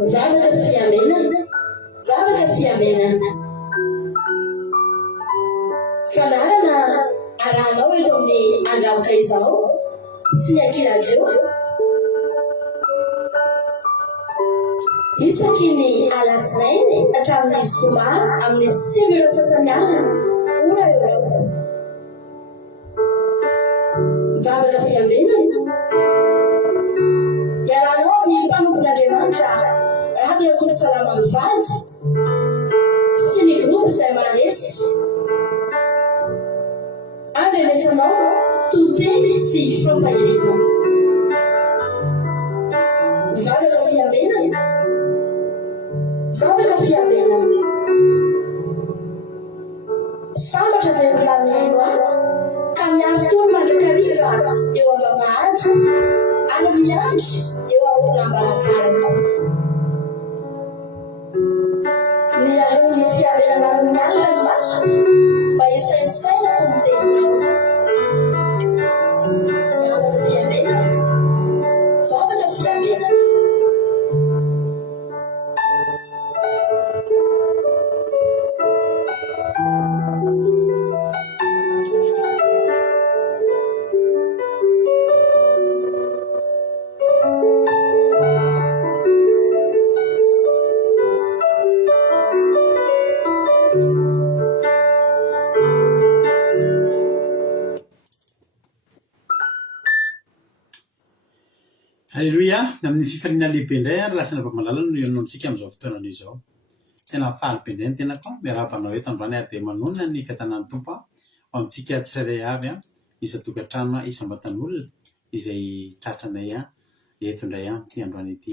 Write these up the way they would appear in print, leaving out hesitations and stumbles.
Mivavaka fiamenana, vavaka fiamenana. Fanarana arahanao eto amin'ny andramaka izao sy ny ankilajeo. Isaky ny alatsinainy hatramin'ny zoma amin'ny 5 sasany alina ora eo. Mivavaka fiamenana. Iarahanao amin'ny mpanompon'Andriamanitra Radio Konosalama mivady sy ny groupe izay manesy. Andrenesanao tonteny sy fampahirizana. Mivavaka fiamenana. Vavaka fiamenana. Sambatra izay mpilamino ka miaro tony mandrakariva eo am-bavahady ary miandry eo am-tonambaravarako. Mialoha ny fiamenana amin'ny alina ny maso mba hisaisainako ny teninao. Vavaka fiamenana. Vavaka fiamenana. Alleluia, amin'ny fifaliana lehibe indray ary lasana mpamalalana no ionontsika amin'izao fotoanana izao. Tena faly be indray ny tena koa miarabanao eto androany ary dia manonona ny fiatanan'ny Tompo ao amintsika tsirairay avy isan-tokantrano isam-batan'olona izay tratranay eto indray ty androany ity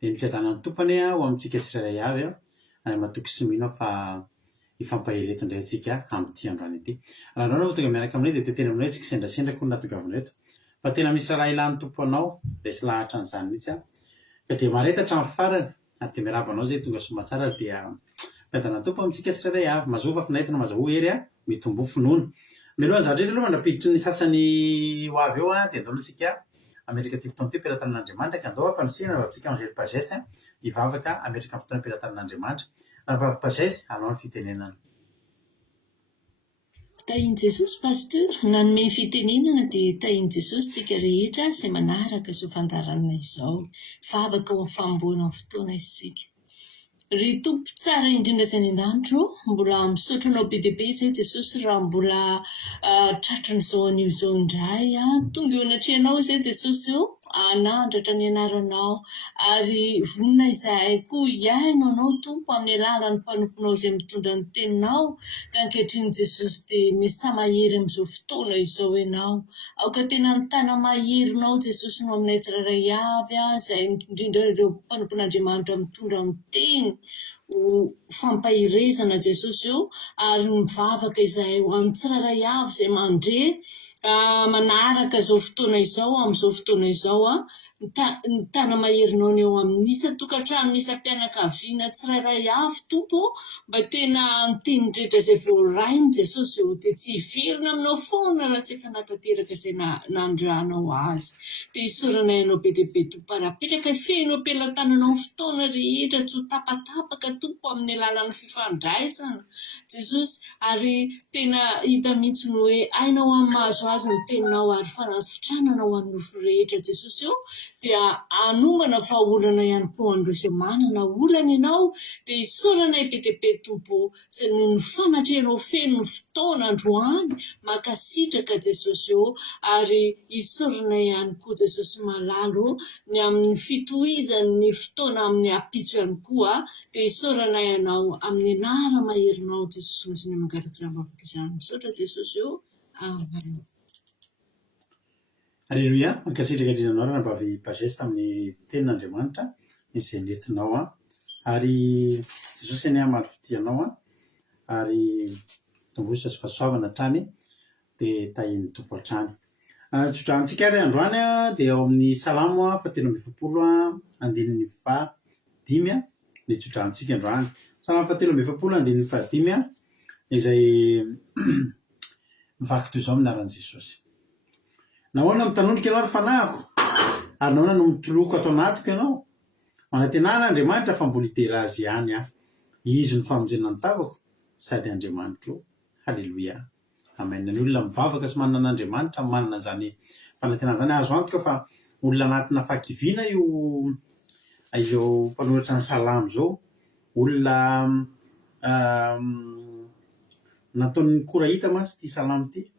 dia ny fiatanan'ny Tompony ao amintsika tsirairay avy matoky sy mino fa ifampahereto indray antsika amin'ity androany ity. Raha androany ao tonga miaraka aminay dia tetena aminay tsika sendrasendrako no natongavana eto. Fa tena misy raha ilan'ny Tompo anao dia sy lahatra an'izany mihitsy ka dia maretatra amin'ny farany ary dia miarabanao zay tonga somatsara dia fiatanan'ny Tompo amintsika tsirairay avy mazova finahitina mazahoa hery mitombo finoana. Mialohan'ny zavatra rehetra aloha mandrapiditry ny sasany ho avy eo dia andao antsika ametraka ty fotoana ty ampiratann'Andriamanitra ka andao ampanosihana vavintsika Angely Pagesse hivavaka ametraka amin'ny fotoana ampiratann'Andriamanitra. Raha vavy Pagesse hanao ny fitenenana. Tahiany Jesosy pasteur, nanome fitenenana dia tahiany Jesosy tsika rehetra izay manaraka izao fandaharana izao. Vavaka ao amin'ny famboana amin'ny fotoana isika. Ry Tompo tsara indrindra izay ny an-danitro, mbola misotranao be dia be izay Jesosy raha mbola tratran'izao anio izao indray tonga eo anatrehanao izay Jesosy eo anandratra ny anaranao ary vonona izay koa iaino anao Tompo amin'ny alalan'ny mpanomponao izay mitondra ny teninao ka ankehitriny Jesosy dia miasa mahery amin'izao fotoana izao ianao. Aoka tena ny tana maherinao Jesosy no aminay tsirairay avy izay indrindra ireo mpanompon'Andriamanitra mitondra ny teny ho fampahirezana Jesosy eo ary mivavaka izay ho amin'ny tsirairay avy izay mandre manaraka izao fotoana izao amin'izao fotoana izao ny tana maherinao ny eo amin'ny isan-tokantrano ny isam-pianakaviana tsirairay avy Tompo mba tena ny teny rehetra izay voarainy Jesosy eo dia tsy hiverina aminao foana raha tsy efa natateraka izay nandranao azy. Dia isoranay ianao be dia be Tompo arapetraka fenao ampelantananao ny fotoana rehetra tsy ho tapatapaka Tompo amin'ny alalan'ny fifandraisana Jesosy ary tena hita mihitsy ny hoe ainao amin'ny mahazo azy ny teninao ary fanasitrananao amin'ny nofo rehetra Jesosy eo dia anomana vahaolana ihany koa andreo izay manana olana ianao dia isoranay be dia be Tompo izay no ny fanatrehanao feno ny fotoana androany makasitraka Jesosy eo ary isoranay ihany koa Jesosy malalo ny amin'ny fitohizany ny fotoana amin'ny apitso ihany koa dia isoranay ianao amin'ny anara maherinao Jesosy misy ny mangataka zavavaka izany misaotra Jesosy eo. Amen. Alleluia, mankasitraka indrindra anao rahavavy Pagesse tamin'ny tenin'Andriamanitra izay nentinao ary Jesosy any amaly fitianao ary tombositra sy fahasoavana hatrany dia tahin'ny Tompo hatrany. Tsodrahantsika ary androany dia ao amin'ny Salamo 7:15 ny tsodrahantsika androany. Salamo 7:15 izay mivaky toy izao amin'ny anaran'i Jesosy. Nahoana mitanondrika ianao ary fanahiko ary nahoana no mitoloko atao anatiko ianao manantenan'Andriamanitra fa mbola itera azy ihany izy ny famonjena ny tavako sady Andriamanitra io. Halleloia. Amen. Ny olona mivavaka sy manana an'Andriamanitra manana zany fanantenana zany azo antoka fa olona anatina fahakiviana io mpanoratra ny salamo zao, olona nataon'ny korahita mantsy ty salamo ty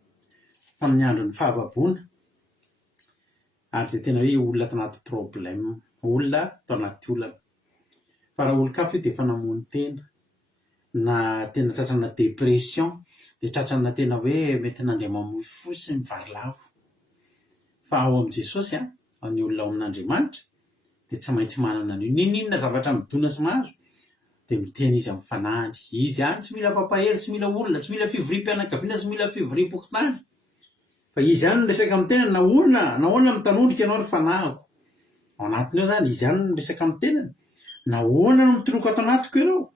tamin'ny andron'ny fahababona, ary de tena hoe olona tanaty problème, olona tao anaty olana. Fa raha olo-kafa io de efa namony tena na tena tratrana dépression, de tratrana tena hoe mety nandeha mamoy fo sy mivarilavo. Fa ao am' Jesosy ny olona ao amin'Andriamanitra de tsy maintsy manana an'io. Ninona zavatra midona sy mahazo de miteny izy amin'ny fanahiny. Izy tsy mila papahery, tsy mila olona, tsy mila fivorim-pianakaviana, tsy mila fivorim-pokotany. Fa izy ihany miresaka amin'ny tenany, nahoana mitanondrika ianao ry fanahiko. Ao anatiny ao zany izy ihany miresaka amin'ny tenany. Nahoana no mitoloko ato anatiko ianao?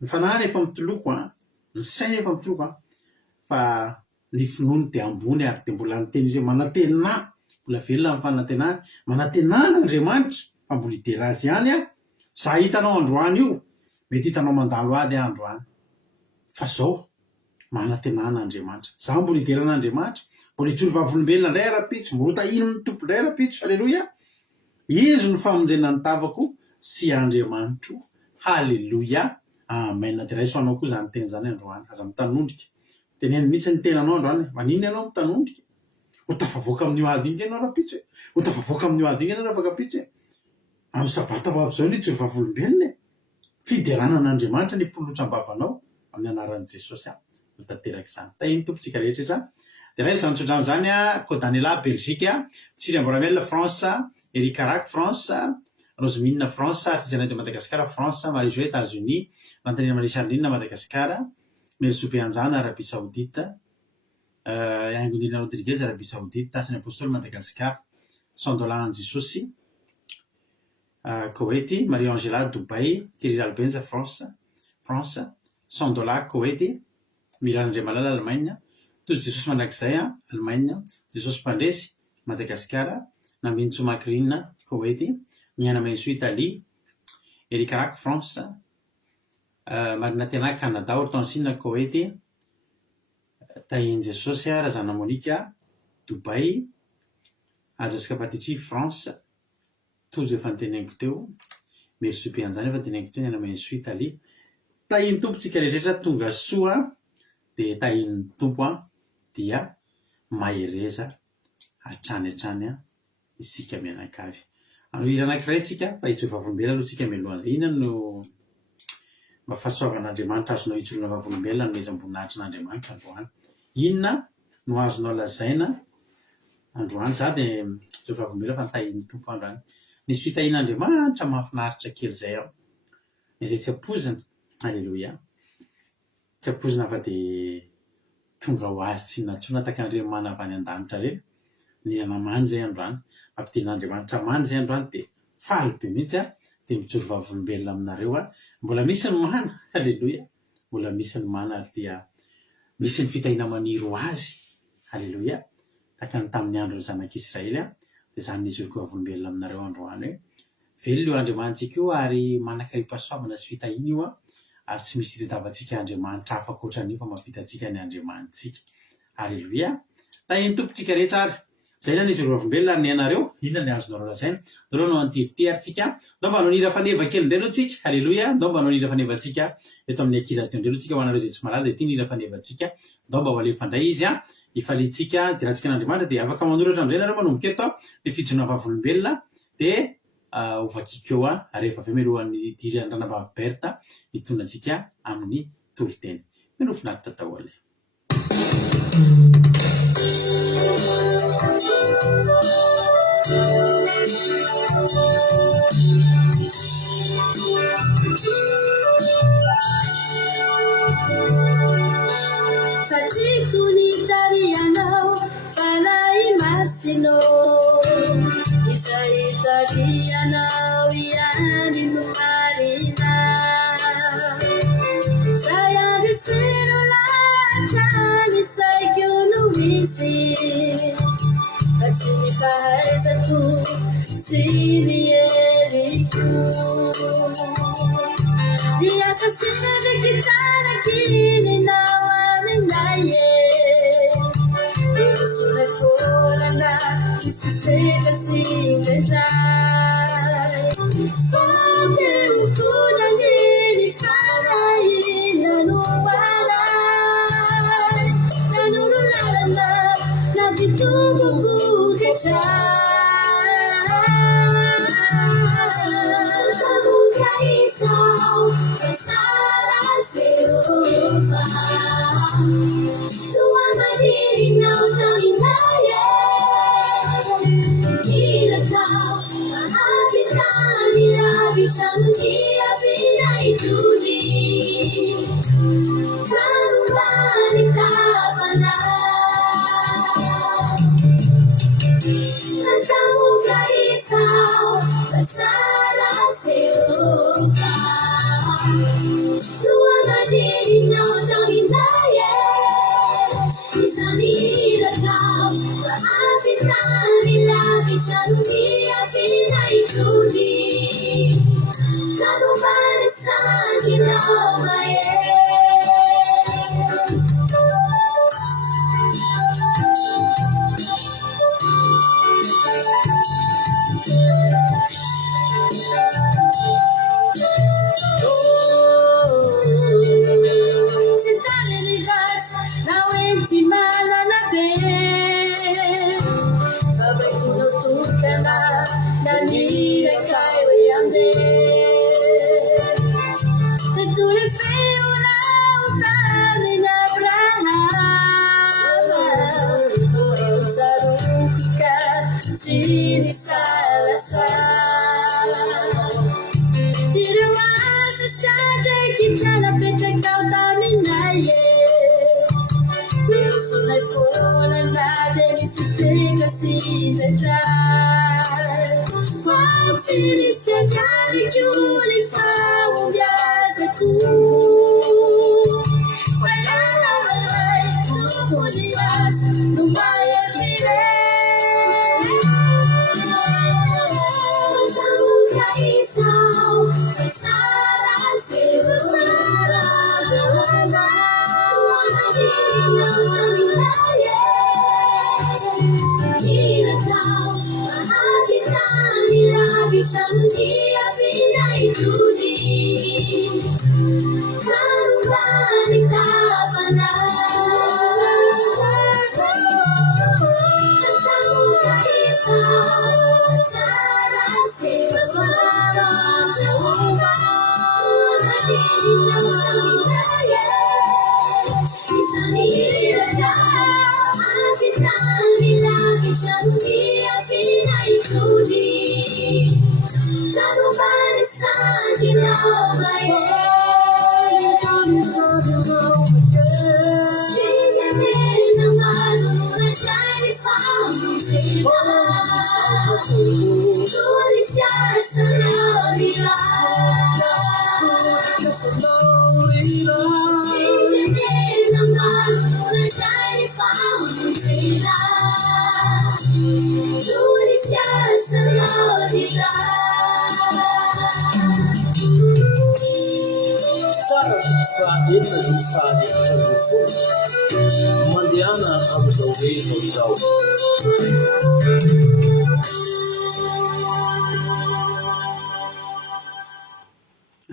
Ny fanahiny efa mitoloko ny saina efa mitoloko fa ny finoany de ambony ary de mbola niteny izy hoe manantena, mbola velona amin'ny fanantenana, manantenan'Andriamanitra fa mbola itera azy ihany za hitanao androany io, mety hitanao mandalo ady androany. Fa zao manantenan'Andriamanitra, za mbola iteran'Andriamanitra, mbola ijoro vavolombelona indray ara-pitso, mbola tahin'ny tompo indray ara-pitso. Halleloia. Izy no famonjena ny tavako sy Andriamanitra. Halleloia. Amen. De raha isoanao koa zany teny zany androany, aza mitanondrika. Teneny mihitsy ny tenanao androany, manina ianao mitanondrika? Ho tafavoaka amin'io ady iny ianao ara-pitso e. Ho tafavoaka amin'io ady iny ianao afaka pitso e. Amin'ny sabata ho avy zao ny ijoro vavolombelona e. Fideranan'Andriamanitra ny mpolotram-bavanao amin'ny anaran'i Jesosy ho tanteraka izany. Tahiny tompontsika rehetra. De raha izany tsodrano zany Kodaniela Belgique, Tsiriamboramel France, Eric Carac France, Rosemine France, Artisanat de Madagascar France, Marie-Jo États-Unis, Antonina Marie Charline Madagascar, Melsobe Anjana Arabie Saoudite, Angonina Rodriguez Arabie Saoudite, Tasany Apostole Madagascar, Sandola Anjisosy Koweït, Marie-Angela Dubai, Thierry Albenza France, Sandola Koweït, Milan Andriamalala Allemagne, Tozy Jesosy mandrakizay Allemagne, Jesosy Mpandresy Madagascar, Namintso Macrina Koweït, Miana Menso Italie, Eric Carac France, Marina Tena Canada, Hortensine Koweït, Tahiny Jesosy Razana Monika Dubai, Jessica Patici France, tozy efa niteneniko teo, Merci be an'izany efa niteneniko teo, Miana Menso Italie. Tahiny tompontsika rehetra tonga soa de tahiny tompo dia mahereza hatrany isika mianakavy. Amin'ny hira anankiray tsika fa ijoro vavolombelona aloha tsika mialoha an'izay. Inona no mba fahasoavan'Andriamanitra azonao ijorona vavolombelona nomeza amboninahitrin'Andriamanitra androany? Inona no azonao lazaina androany? Za de ijoro vavolombelona fa nitahiny tompo androany. Nisy fitahin'Andriamanitra mahafinaritra kely zay izay tsy ampozina. Halleloia. Tsy ampozina fa de tonga ho azy tsy natsoina takan'ireny manavany an-danitra reny. Nirana many zay androany, ampiten'Andriamanitra many zay androany de faly be mihitsy de mijoro vavolombelona aminareo mbola misy ny mana. Halleloia. Mbola misy ny mana ary dia misy ny fitahina maniry ho azy. Halleloia. Takany tamin'ny andron'ny zanak'Israely de zany nijoroko vavolombelona aminareo androany hoe velona io Andriamanitsika io ary manakaripasoavana sy fitahina io ary tsy misy tadiavantsika Andriamanitra hafa ankoatran'io fa mahavitatsika ny Andriamanitsika. Halleloia. Tahiny tompontsika rehetra ary. Zay na nijoro vavolombelona ary ny anareo, inona ny azonareo lazaina? Doreo no antiritihary ndao mba nonira faneva kely indray aloha tsika. Halleloia. Ndao mba nonira fanevantsika eto amin'ny akira teo indray aloha tsika ho anareo zay tsy malala de tia nira fanevantsika. Ndao mba ho alefa indray izy ifalitsika diratsika n'Andriamanitra de afaka manoratra amin'izay nareo manomboka eto ny fijona vavolombelona de ovakiko eo rehefa avy melohan'ny diry Andranambavy Berta hitondra antsika amin'ny toloteny. Menofinaritra daholo. Fatikuni tariano falai masino isai tariano yani numarina saya di sirula chani sai kyunuisi fatini fahaiza tu sini eri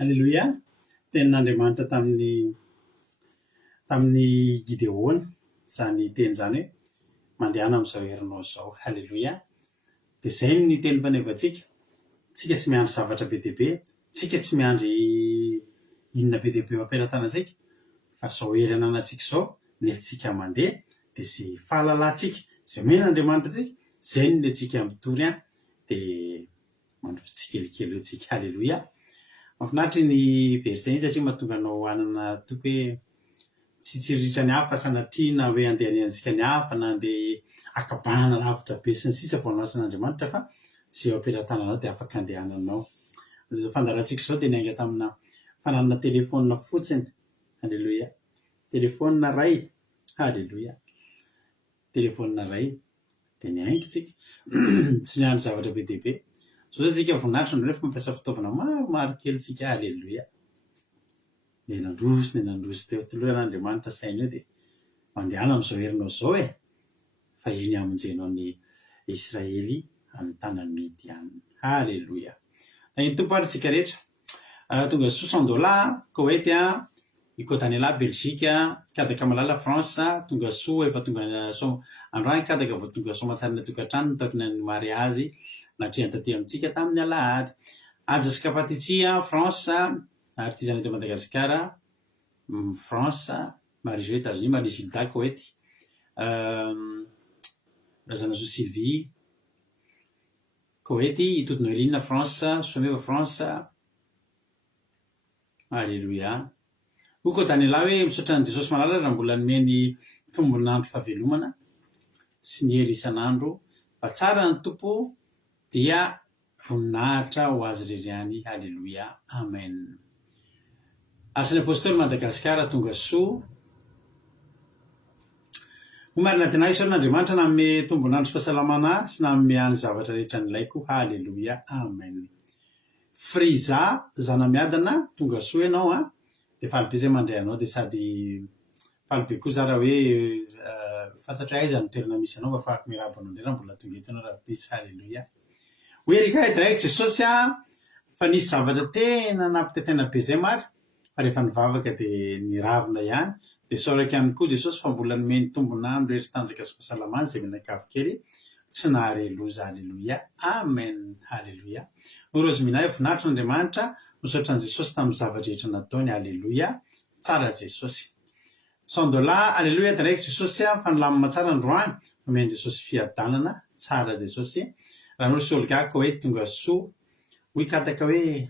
Alleloia. Tenin'Andriamanitra tamin'ny Gideona zany teny zany hoe mandehana amin'izao herinao zao. Halleloia. Dia zay ny teny fanevantsika. Tsika tsy miandry zavatra be dia be, tsika tsy miandry inona be dia be mampiratana antsika, fa zao hery ananantsika zao nentsika mandeha dia zay fahalalantsika zay men'Andriamanitra tsika zay no nentsika mitory dia mandroso tsikelikely eo tsika. Halleloia. Mahafinaritra ny verset iny satria mahatonga anao hanana toky hoe tsy tsiritra ny hafa sanatriana hoe andeha anenjika ny hafa na andeha akabahana lavitra be sy ny sisa voanasan'Andriamanitra fa zay ampiratana anao dia afaka andehananao. Zao fandarantsika zao dia niainga tamina fananana telefônina fotsiny. Halleloia. Telefônina ray. Halleloia. Telefônina ray dia niainga tsika tsy niandry zavatra be dia be. Zao tsika voninahitra no rehefa mampiasa fitaovana maromaro kely tsika. Halleloia. nandrozy teo tolohan'Andriamanitra saina io dia mandehana amin'izao herinao zao fa iny amonjenao ny Israely amin'ny tanany Midiana. Halleloia. Iny tompo ary tsika rehetra. Tonga $60 Koweït, Ikotanela Belzika, kadaka malala France, tonga soa efa tonga androany kadaka vao tonga somatsarina tokantrano taokana ny mariazy natrehany taty amintsika tamin'ny alahady. Ajaska Patitsia France, artisan eto Madagasikara, France, Marie-Jo États-Unis, Marie-Gilda Koweït, Razanazo Sylvie Koweït, Itoto Noeline France, Someva France. Alléluia. Oko tanela hoe misaotra ny Jesosy malala raha mbola nomeny tombon'andro fahavelomana sy ny hery isan'andro fa tsara ny tompo dia voninahitra ho azy reriany. Alléluia. Amen. Asan'ny apôstôly Madagasikara tonga soa. Ho marina tena isaon'Andriamanitra nanome tombon'andro fahasalamana sy nanome any zavatra rehetra nilaiko. Alléluia. Amen. Friza zanamiadana tonga soa ianao dia falibe zay mandray anao dia sady falibe koa za raha hoe fantatra hoe aiza ny toerana misy anao fa afaka miarahaba anao indray mbola tonga eto anao raha pitsy. Halleluia. Hoe erika draiko Jesosy fa nisy zavatra tena nampitaitana be zay mary fa rehefa nivavaka dia niravina ihany dia saoraka ihany koa Jesosy fa mbola nomeny tombon'andro rehetra tanjaka sy fahasalamana zay menakavy kely tsy nahare loza. Halleluia. Amen. Halleluia. Orozy minahy voninahitra n'Andriamanitra misaotra an'i Jesosy tamin'ny zavatra rehetra nataony. Halleluia. Tsara Jesosy. $100. Halleluia. Draiko Jesosy fa nilamina tsara androany nomeny Jesosy fiadanana. Tsara Jesosy. Raha nosy olga Koweït tonga soa. Hoy kataka hoe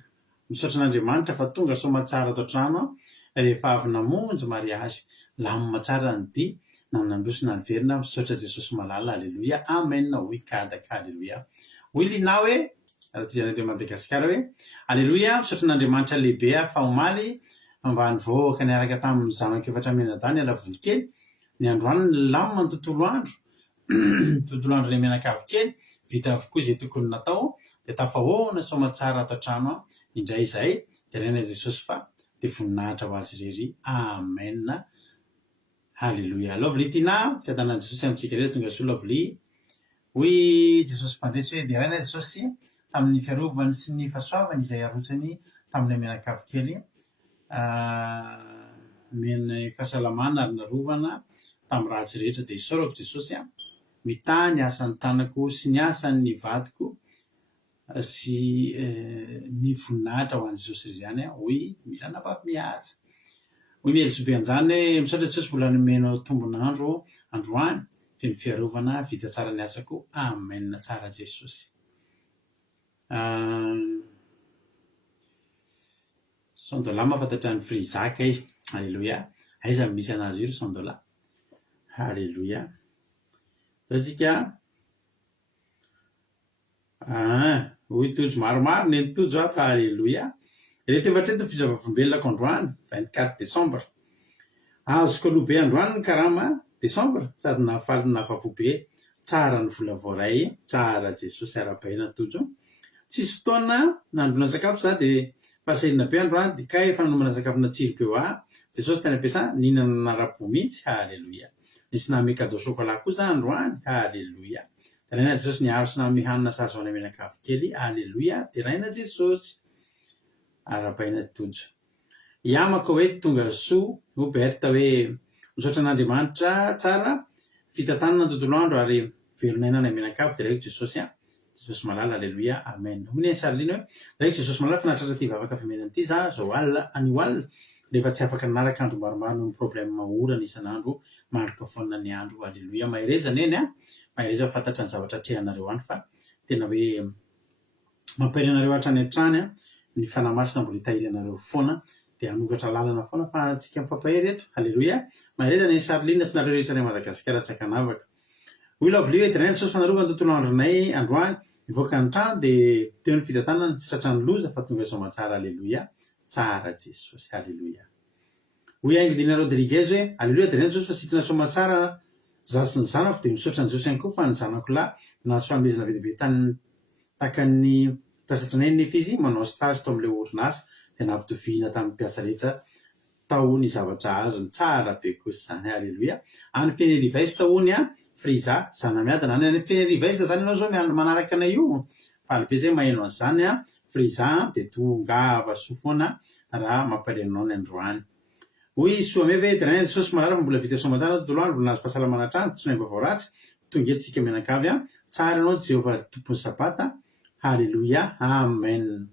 misaotra an'Andriamanitra fa tonga somatsara ato an-trano rehefa avy namonjy mariazy. Lamina tsara ny dia na nandrosina ny verina misaotra Jesosy malala. Alléluia. Amen. Hoy kadaka. Alléluia. Hoy lina hoe artisan eto Madagasikara hoe Alléluia. Misaotra an'Andriamanitra lehibe fa omaly mba nivoaka niaraka tamin'ny zanako efatra menadany alavolo kely ny androany lamina ny tontolo andro tontolo andro ilay menakavy kely vita avokoa izay tokony natao dia tafahoana somatsara ato an-trano indray izay dia raina Jesosy fa dia voninahitra ho azy rery. Amen. Halleluia. Lovely tina fiadanana Jesosy amintsika rehetra tonga soa lovely. Hoy Jesosy mpandresy hoe dia raina Jesosy tamin'ny fiarovany sy ny fahasoavany izay arotsany tamin'ny menakavy kely meny fahasalamana ary narovana tamin'ny ratsy rehetra dia isaorako Jesosy mitany asan'ny tanako sy ny asan'ny vadiko sy ny voninahitra ho an'i Jesosy reriany. Hoy mila napafy mihaja. Hoy miely sobe anjany hoe misaotra Jesosy mbola nomenao tombon'andro androany feno fiarovana vita tsara ny asako. Amen. Tsara Jesosy. $100 mahafantatra ny frizaka izy. Alléluia. Aiza misy anazy io $100. Alléluia. Tatsika hoy tojo maromaro ny tojo ato. Alléluia. Reto efatra eto fizavavombelonako androany 24 décembre. Azoko aloha be androany ny karama décembre sady nahafaly nahafapo be. Tsara ny vola voaray. Tsara Jesosy ara-paina tojo. Tsisy fotoana nandrona sakafo za dia pasahirina be androany dia kay efa nanomana sakafo natsiro be Jesosy tena ampiasa nihinana narapo mihitsy. Halleluia. Nisy nahame cadeau chocolat koa za androany. Halleluia. Teraina Jesosy niaro sy nanome hanina sazo any menakavy kely. Halleluia. Teraina Jesosy ara-paina tojo. Iamako hoe tonga soa Roberta hoe misaotra an'Andriamanitra tsara fitantanana ny tontolo andro ary velonaina ny menakavy dia raiko Jesosy Jesosy malala. Alléluia. Amen. Hoy ny Charline hoe raiko Jesosy malala fanatratra ty vavaka fimenana ty za zao alina any alina rehefa tsy afaka nanaraka andro maromaro no problème orana isan'andro marika foana ny andro. Alléluia. Mahereza neny mahereza fantatra ny zavatra atrehanareo any fa tena hoe mampahiranareo hatrany hatrany ny fanamasina mbola hitahiry anareo foana dia hanokatra lalana foana fa antsika mifampahery eto. Alléluia. Mahereza ny Charline sy nareo rehetra ny Madagasikara tsy akanavaka. Hoy lovely hoe tena Jesosy fanarova ny tontolo andronay androany nivoaka ny trano dia teo ny fitantanana tsy tratran'ny loza fa tonga somatsara. Alléluia. Tsara Jesosy. Alléluia. Hoy Angelina Rodriguez hoe Alléluia. Tena Jesosy fa sitrana somatsara za sy ny zanako dia misaotra ny Jesosy ihany koa fa ny zanako lahy nahazo fanomezana be dia be tany takan'ny mpiasatra anay nefa izy manao stage tao amin'ilay orinasa dia nampitoviana tamin'ny mpiasa rehetra tao ny zavatra azony tsara be kosa zany. Halleloia. Any feny riveste hony friza zanamiadana any feny riveste zany ianao zao manaraka anay io fa lehibe zay maheno an'izany friza de tongava sofoana raha mampalenao ny androany. Hoy soa me ve tena Jesosy malala mbola vita somatana toloandro mbola nazo fahasalamana trano tsy nay vaovao ratsy tonga eto tsika menakavy tsara ianao Jehova tompony sabata. Halleloia. Amen.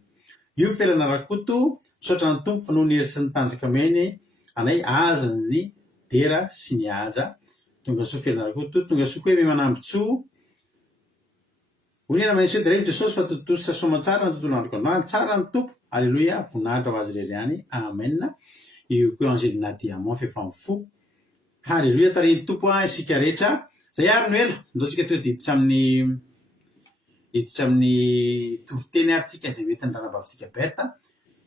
Io felana rakoto misaotra ny tompo noho ny hery sy ny tanjakameny anay azany ny dera sy ny haja. Tonga soa felana rakoto tonga soa koa hoe manambotsoa honena mainso direct Jesosy fa totosa somatsara ny tontolo andro kanoaly tsara ny tompo. Halleloia. Voninahitra ho azy irery ihany. Amen. Io koa Angelina Diamant fefa mifo. Halleloia. Tariny tompo isika rehetra zay ary noela ndao tsika to diditra amin'ny toriteny ary tsika zay mety ny ranabavitsika Berta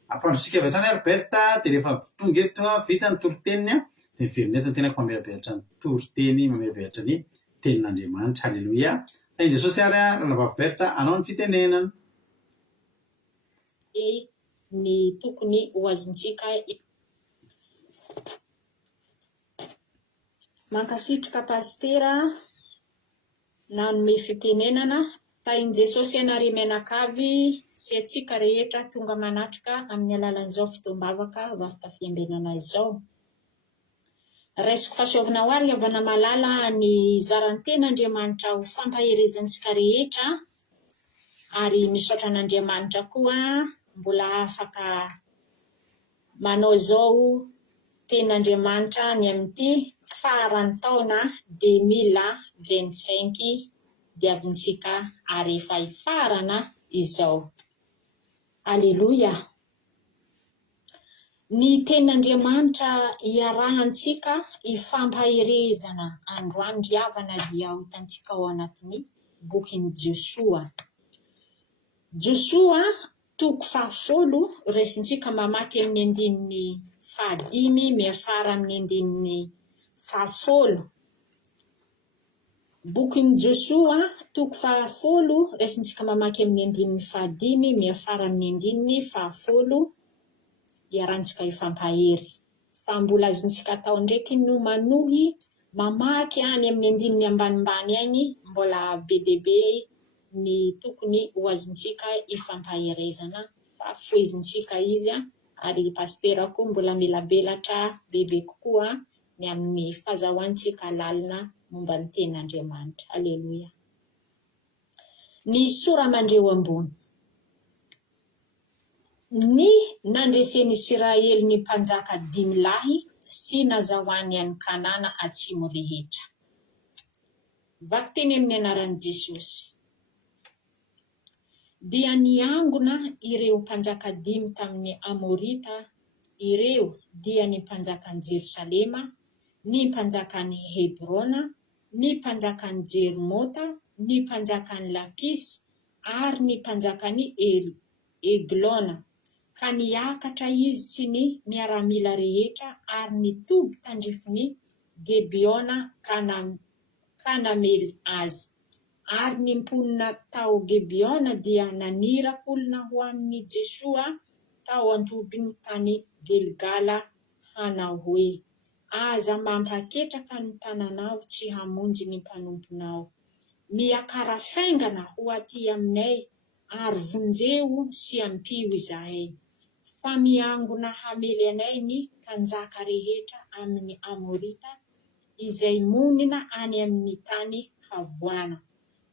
ampandrosika avy hatrany ary Berta de rehefa tonga eto vita ny toriteny de miverinetiny tena ko mamelabelatra ny toriteny mamelabelatra ny tenin'Andriamanitra. Halleloia. Thank Jesosy ary ranabavy Berta anao ny fitenenana ny tokony ho azontsika mankasitrika pastera nanome fitenenana tainy Jesosy ianary menakavy sy atsika rehetra tonga manatrika amin'ny alalan'izao fotoam-bavaka vavaka fiambenana izao. Resiko fahasoavana ho ary avana malala ny zaranten'Andriamanitra ho fampaherezantsika rehetra ary misaotra an'Andriamanitra koa mbola afaka manao zao ten'Andriamanitra ny amin'ity faran'ny taona 2025 diavintsika ary efa hifarana izao. Alleluia. Ny ten'Andriamanitra iarahantsika ifampaherezana androany riavana dia ho hitantsika ao anatin'ny bokin'ny Joshua. Joshua toko 10 resintsika mamaky amin'ny andininy 5 miafara amin'ny andininy 10. Bokin'ny Joshua toko 10 resintsika mamaky amin'ny andininy 5 miafara amin'ny andininy 10 iarantsika ifampahery. Fa mbola azontsika atao ndraiky no manohy mamaky any amin'ny andininy ambanimbany any mbola be debe ny tokony ho azontsika ifampaherezana fa foezintsika izy ary pastera koa mbola melabelatra bebe kokoa ny amin'ny fahazahoantsika lalina momba ny ten'Andriamanitra. Alleluia. Ny sora mandreo ambony. Ny nandresen'i Israely ny mpanjaka 5 lahy sy nazahoany any Kanana atsimo rehetra. Vaky teny amin'ny anaran'i Jesosy. Dia niangona ireo mpanjaka 5 tamin'ny Amorita, ireo dia ny mpanjakan'i Jerusalema, ny mpanjakan'i Hebrona, ny mpanjakan'i Jermota, ny mpanjakan'i Lakis, ary ny mpanjakan'i Eglona. Ka niakatra izy sy ny miaramila rehetra ary nitoby tandrifin'ny Gebiona ka namely azy. Ary ny mponina tao Gebiona dia nanira-kolona ho amin'ny Jesosy tao antobiny tany Gilgala hanao hoe, aza mampaketraka ny tananao tsy hamonjy ny mpanomponao. Miakarafaingana ho aty aminay ary vonjeo sy ampio izahay. Fa miangona hamely anay ny mpanjaka rehetra amin'ny Amorita izay monina any amin'ny tany havoana.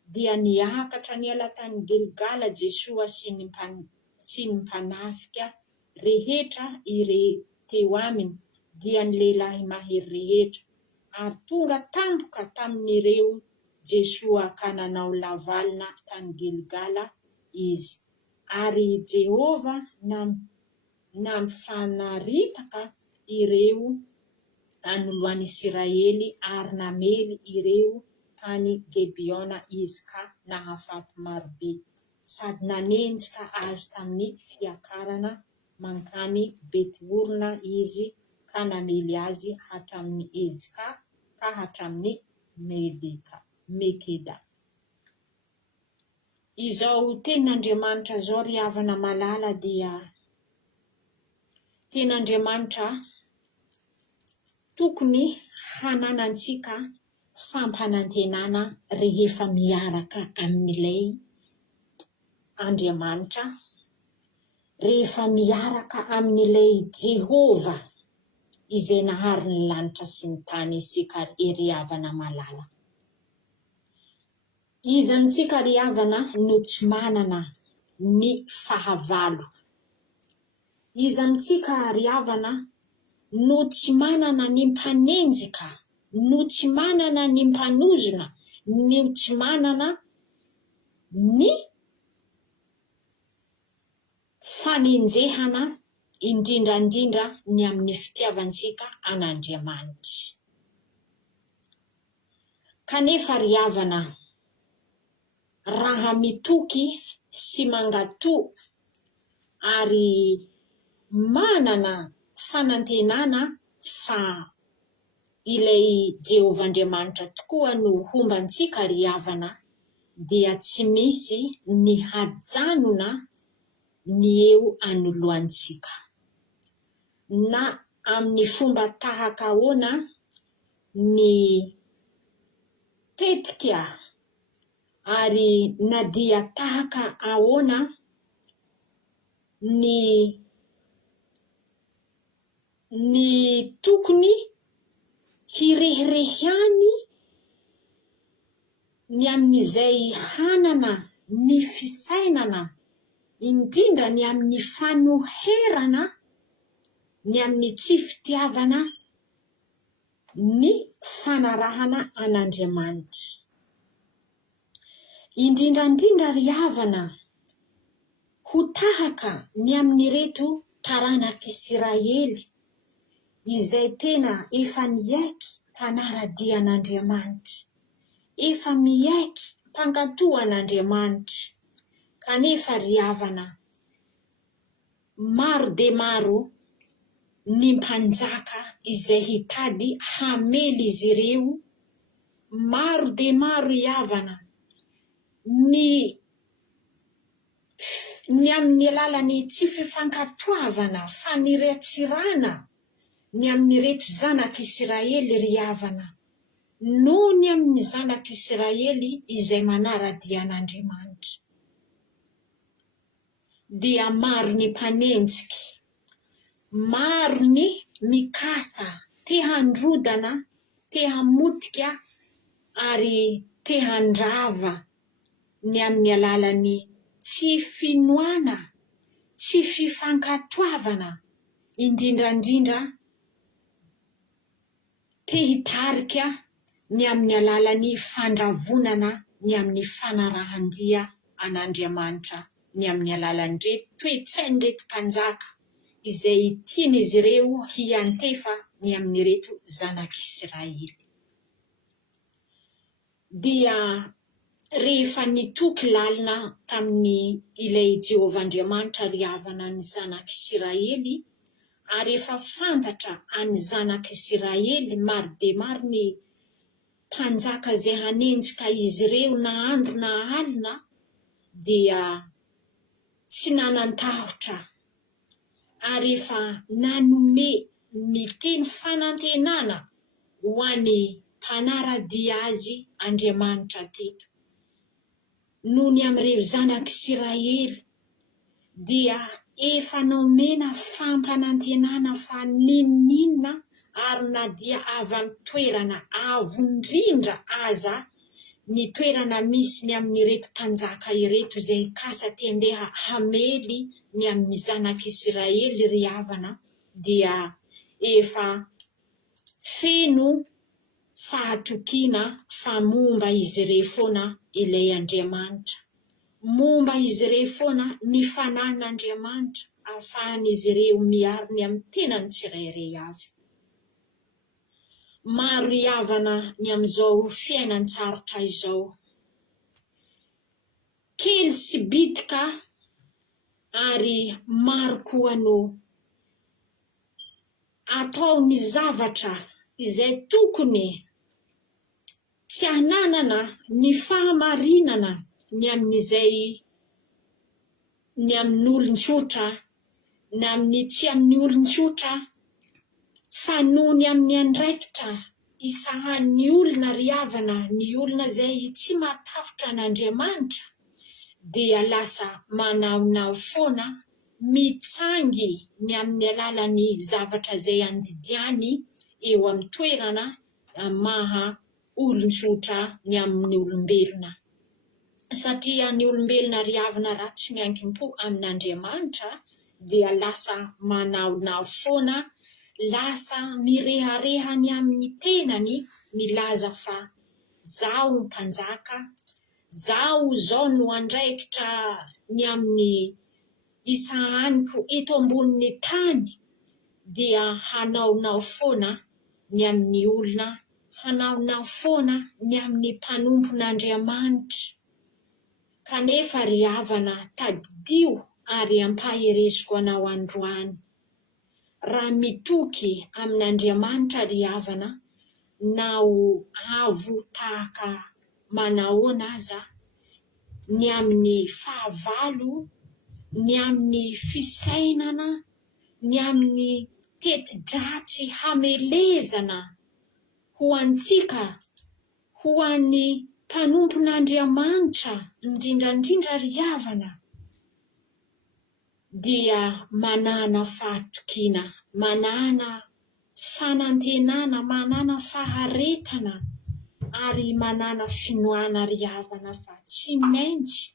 Dia niakatra niala tany Gilgala Jesosy sy ny mpanafika rehetra teo aminy dia ny lehilahy mahery rehetra ary tonga tampoka tamin'ireo Jesosy ka nanao lavalina tany Gilgala izy. Ary Jehova nampifanaritaka ireo anoloan'i Israely ary namely ireo tany Gebiona izy ka nahafaty marobe. Sady nanenjika azy tamin'ny fiakarana mankany Betiorona izy ka namely azy hatramin'ny Ezika ka hatramin'ny Mekeda. Izao ten'Andriamanitra zao ry havana malala dia ten'Andriamanitra tokony hananantsika fampanantenana rehefa miaraka amin'ilay Andriamanitra, rehefa miaraka amin'ilay Jehova izay nahary ny lanitra sy ny tany isika ery havana malala. Izy amintsika ry havana no tsy manana ny fahavalo. Izy amintsika ry havana no tsy manana ny mpanenjika, no tsy manana ny mpanozona, no tsy manana ny fanenjehana indrindrandrindra ny amin'ny fitiavantsika an'Andriamanitra. Kanefa ry havana, raha mitoky sy mangatoa ary manana fanantenana fa ilay Jehova Andriamanitra tokoa no hombantsika ry havana, dia tsy misy ny hajanona ny eo anoloantsika. Na amin'ny fomba tahaka ahoana ny tetika ary na dia tahaka ahoana ny tokony hirehirehany ny amin'izay hanana ny fisainana, indrindra ny amin'ny fanoherana, ny amin'ny tsy fitiavana, ny fanarahana an'Andriamanitra. Indrindrandrindra ry havana, ho tahaka ny amin'ireto taranak'Isiraely izay tena efa niaiky tanaradian'Andriamanitra, efa miaiky tankatoan'Andriamanitra. Kanefa ry havana, maro de maro ny mpanjaka izay hitady hamely izy ireo, maro de maro ry havana ny amin'ny alalany tsy fifankatoavana, faniratsirana ny amin'ireto zanak'Isiraely ry havana, noho ny amin'ny zanak'Isiraely izay manaradia an'Andriamanitra. Dia maro ny mpanenjiky, maro ny mikasa, te handrodana, te hamotika ary te handrava ny amin'ny alalany tsy finoana, tsy fifankatoavana, indrindrandrindra te hitarika ny amin'ny alalany fandravonana ny amin'ny fanarahan-dia an'Andriamanitra, ny amin'ny alalan'ireto toe-tsain'ireto mpanjaka izay tian'izy ireo hiantefa ny amin'ireto zanak'Isiraely. Dia rehefa nitoky lalina tamin'ny ilay Jehova Andriamanitra ry havana ny zanak'Isiraely, ary efa fantatra any zanak'Isiraely, maro de maro ny mpanjaka izay hanenjika izy ireo na andro na alina, dia tsy nanan-tahotra ary efa nanome ny teny fanantenana ho an'ny mpanaradia azy Andriamanitra teto. Noho ny amin'ireo zanak'Isiraely dia efa nomena fampanantenana fa ninona ary na dia avy amin'ny toerana avo indrindra aza, ny toerana misy ny amin'ireto mpanjaka ireto izay kasa te handeha hamely ny amin'ny zanak'Isiraely ry havana, dia efa feno fahatokiana fa momba izy ireo foana ilay Andriamanitra, momba izy ireo foana ny fanahin'Andriamanitra, ahafahan'izy ireo miaro ny amin'ny tenany tsirairay avy. Maro ry havana ny amin'izao fiainan-tsarotra izao, kely sy bitika ary maro koa no atao ny zavatra izay tokony tsy hananana ny fahamarinana ny amin'izay ny amin'ny olon-tsotra, na amin'ny tsy amin'ny olon-tsotra fanony amin'ny andraikitra isahan'ny olona ry havana, ny olona izay tsy matahotra an'Andriamanitra, dia lasa manaonao foana mitsangy ny amin'ny alalan'ny zavatra izay andidiany eo amin'ny toerana maha olon-tsotra ny amin'ny olombelona. Satria ny olombelona ry havana raha tsy miankim-po amin'Andriamanitra dia lasa manaonao foana, lasa mirehareha ny amin'ny tenany, milaza fa zaho mpanjaka, zaho zao no andraikitra ny amin'ny isahaniko eto ambonin'ny tany, dia hanaonao foana ny amin'ny olona, hanaonao foana ny amin'ny mpanompon'Andriamanitra. Kanefa ry havana, tadidio ary ampahereziko anao androany. Raha mitoky amin'Andriamanitra ry havana, nao avo tahaka manahoana aza, ny amin'ny fahavalo, ny amin'ny fisainana, ny amin'ny teti-dratsy hamelezana ho antsika, ho an'ny mpanompon'Andriamanitra, indrindrandrindra ry havana, dia manana fahatokiana, manana fanantenana, manana faharetana, ary manana finoana ry havana fa tsy maintsy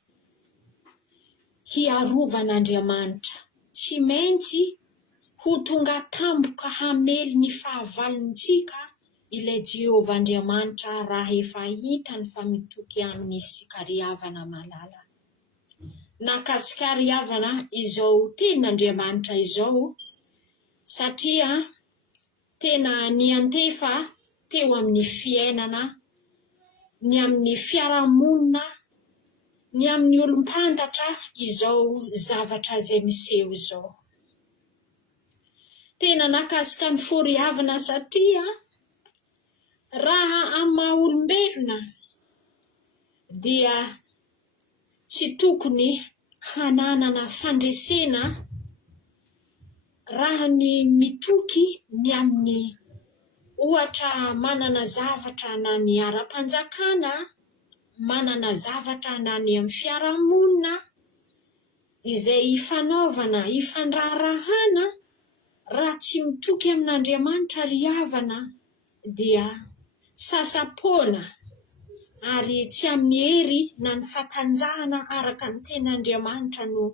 hiarovana-Andriamanitra, tsy maintsy ho tonga tampoka hamely ny fahavalontsika ilay Jehovah Andriamanitra raha efa hitany fa mitoky aminy isika ry havana malala. Nakasika ry havana izao tenin'Andriamanitra izao, satria tena niantefa teo amin'ny fiainana, ny amin'ny fiarahamonina, ny amin'ny olom-pantatra izao zavatra izay miseho izao. Tena nakasika ny fo ry havana satria raha amin'ny maha olombelona dia tsy tokony hananana fandresena raha ny mitoky ny amin'ny ohatra manana zavatra na ny ara-panjakana, manana zavatra na ny amin'ny fiarahamonina izay ifanaovana, ifandraharahana, raha tsy mitoky amin'Andriamanitra ry havana dia sasapoana ary tsy amin'ny hery na ny fatanjahana araka ny ten'Andriamanitra no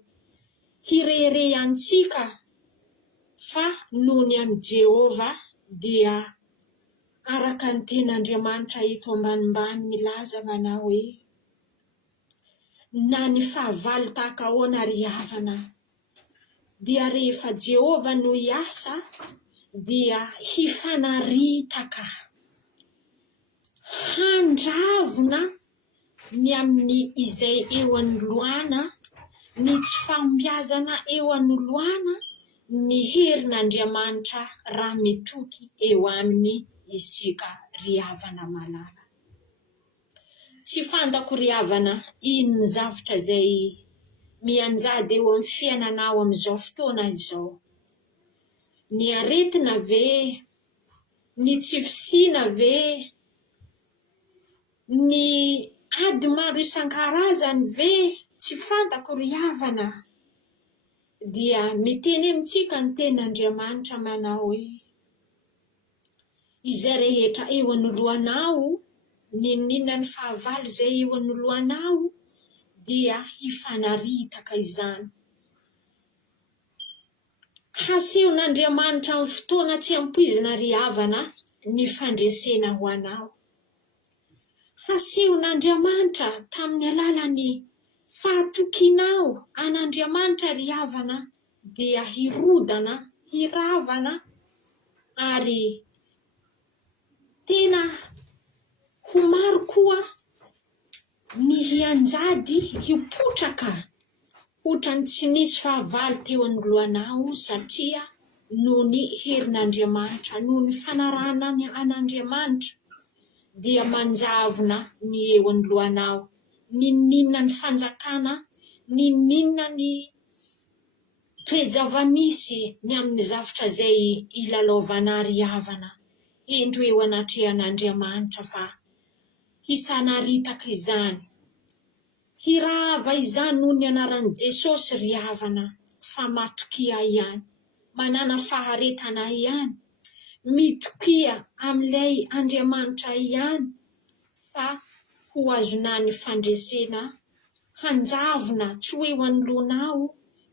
hireherehantsika, fa noho ny amin'ny Jehova dia araka ny ten'Andriamanitra eto ambanimbany milaza manao hoe na ny fahavalo tahaka ahoana ry havana, dia rehefa Jehova no hiasa dia hifanaritaka, handravona ny amin'ny izay eo anoloana, ny tsy fahombiazana eo anoloana, ny herin'Andriamanitra raha mitoky eo aminy isika ry havana malala. Tsy fantako ry havana ino ny zavatra izay mianjady eo amin'ny fiainanao amin'izao fotoana izao. Ny aretina ve, ny tsy fisiana ve, ny ady maro isan-karazany ve, tsy fantako ry havana. Dia miteny amintsika ny ten'Andriamanitra manao hoe izay rehetra eo anoloanao, ninona ny fahavalo izay eo anoloanao, dia hifanaritaka izany. Hasehon'Andriamanitra amin'ny fotoana tsy ampoizina ry havana ny fandresena ho anao. Hasehon'Andriamanitra tamin'ny alalany fahatokinao an'Andriamanitra ry havana dia hirodana, hiravana, ary tena ho maro koa ny hianjady, hipotraka, ohatrany tsy nisy fahavalo teo anoloanao satria noho ny herin'Andriamanitra, noho ny fanarahana an'Andriamanitra dia manjavona ny eo anoloanao, ninona ny fanjakana, ninona ny toejava-misy ny amin'ny zavatra izay ilalaovana ry havana endro eo anatrehan'Andriamanitra fa hisanaritaka izany. Hirava izany noho ny anaran'i Jesosy ry havana fa matokia ihany, manana faharetana ihany, mitokia amin'ilay Andriamanitra ihany fa ho azona ny fandresena hanjavona tsy hoe ho anoloanao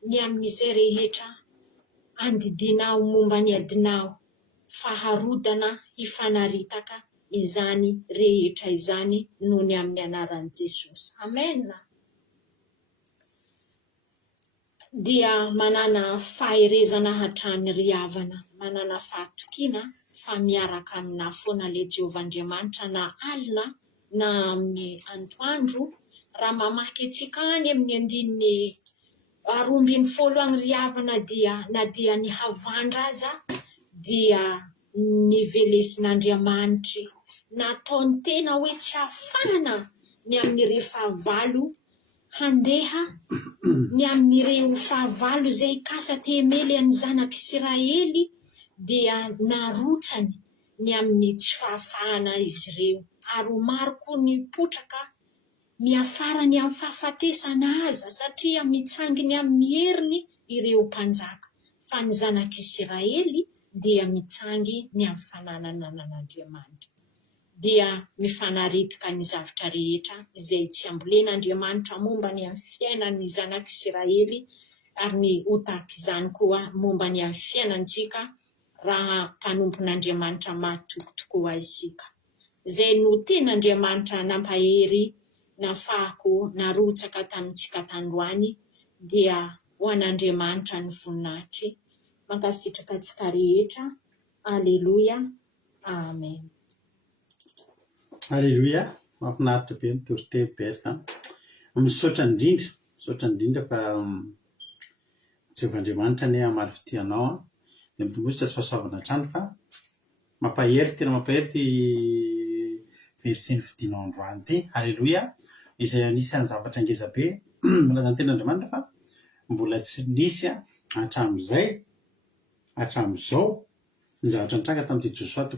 ny amin'izay rehetra andidinao momba ny adinao fa harodana hifanaritaka izany rehetra izany noho ny amin'ny anaran'i Jesosy. Amen. Dia manana faherezana hatrany ry havana, manana fahatokiana fa miaraka amina foana le Jehovahandriamanitra na alina na amin'ny antoandro. Raha mamaky antsika any amin'ny 12 ry havana dia na dia ny havandra aza dia nivelesin'Andriamanitra, nataony tena hoe tsy hafana ny amin'ireo fahavalo handeha ny amin'ireo fahavalo izay kasa temely any zanak'Israely dia narotsany ny amin'ny tsy fahafahana izy ireo. Ary maro koa ny potraka miafara ny amin'ny fahafatesana aza satria mitsanginy amin'ny heriny ireo mpanjaka. Fa ny zanak'Israely dia mitsangy ny amin'ny fananana an'Andriamanitra. Dia mifanaritika ny zavatra rehetra izay tsy ambolen'Andriamanitra momba ny amin'ny fiainan'ny zanak'Israely ary ny hotak'izany koa momba ny amin'ny fiainantsika raha mpanompon'Andriamanitra mahatoky tokoa isika. Izay no ten'Andriamanitra nampahery nafahako narotsaka tamintsika tandroany dia ho an'Andriamanitra ny voninahitry. Mankasitraka antsika rehetra. Aleluia. Amen. Aleluia. Mahafinaritra be ny toroteny Berta. Misaotra indrindra fa Jehovahandriamanitra ny hamary fitianao dia mitombotra sy fahasoavana hatrany fa mampahery, tena mampahery ty verseny fidinao androany ty. Aleluia. Izay anisan'ny zavatra ngeza be malaza ny ten'Andriamanitra fa mbola tsy nisy hatramin'izao ny zavatra nitranga tamin'ity Josoa 10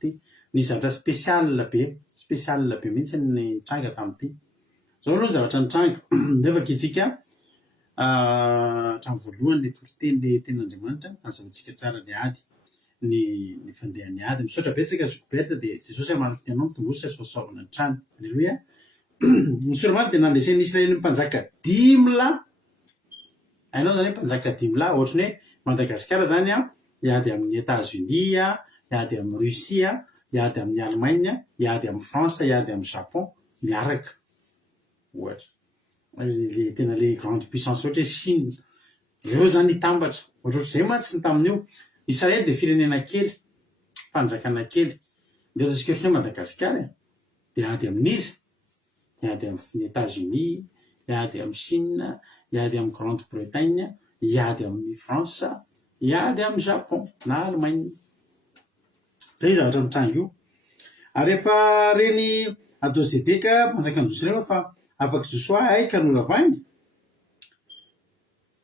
ty. Ny zavatra spesiala be mihitsy ny nitranga tamin'ity. Zao aloha ny zavatra nitranga nefa kitsika hatramin'ny voalohany le toroteny le ten'Andriamanitra azahoantsika tsara ny ady ny fandehan'ny ady. Misaotra betsaka Zokoberta dia Jesosy hamary fitianao mitombotra sy fahasoavana hatrany. Aleluia. Ny Solomany dia nandresen'ny Israely ny mpanjaka 10,000. Hainao zany hoe mpanjaka 10,000 ohatrany hoe Madagasikara zany hiady amin'ny États-Unis, hiady amin'ny Russia, hiady amin'ny Allemagne, hiady amin'ny France, hiady amin'ny Japon miaraka. Ohatra le tena le grande puissance ohatra hoe Chine, ireo zany hitambatra. Ohatr'izay mantsy ny tamin'io. Israely dia firenena kely, fanjakana kely. Dia ataontsika ohatrany hoe Madagasikara dia hiady amin'izy, hiady amin'ny États-Unis, hiady amin'ny Chine, hiady amin'ny Grande-Bretagne, hiady amin'ny France, hiady amin'ny Japon na Allemagne. Zay zavatra mitranga io. Ary rehefa reny Adonizedeka mpanjakan'ny Josia fa afaky Josoa aika noravany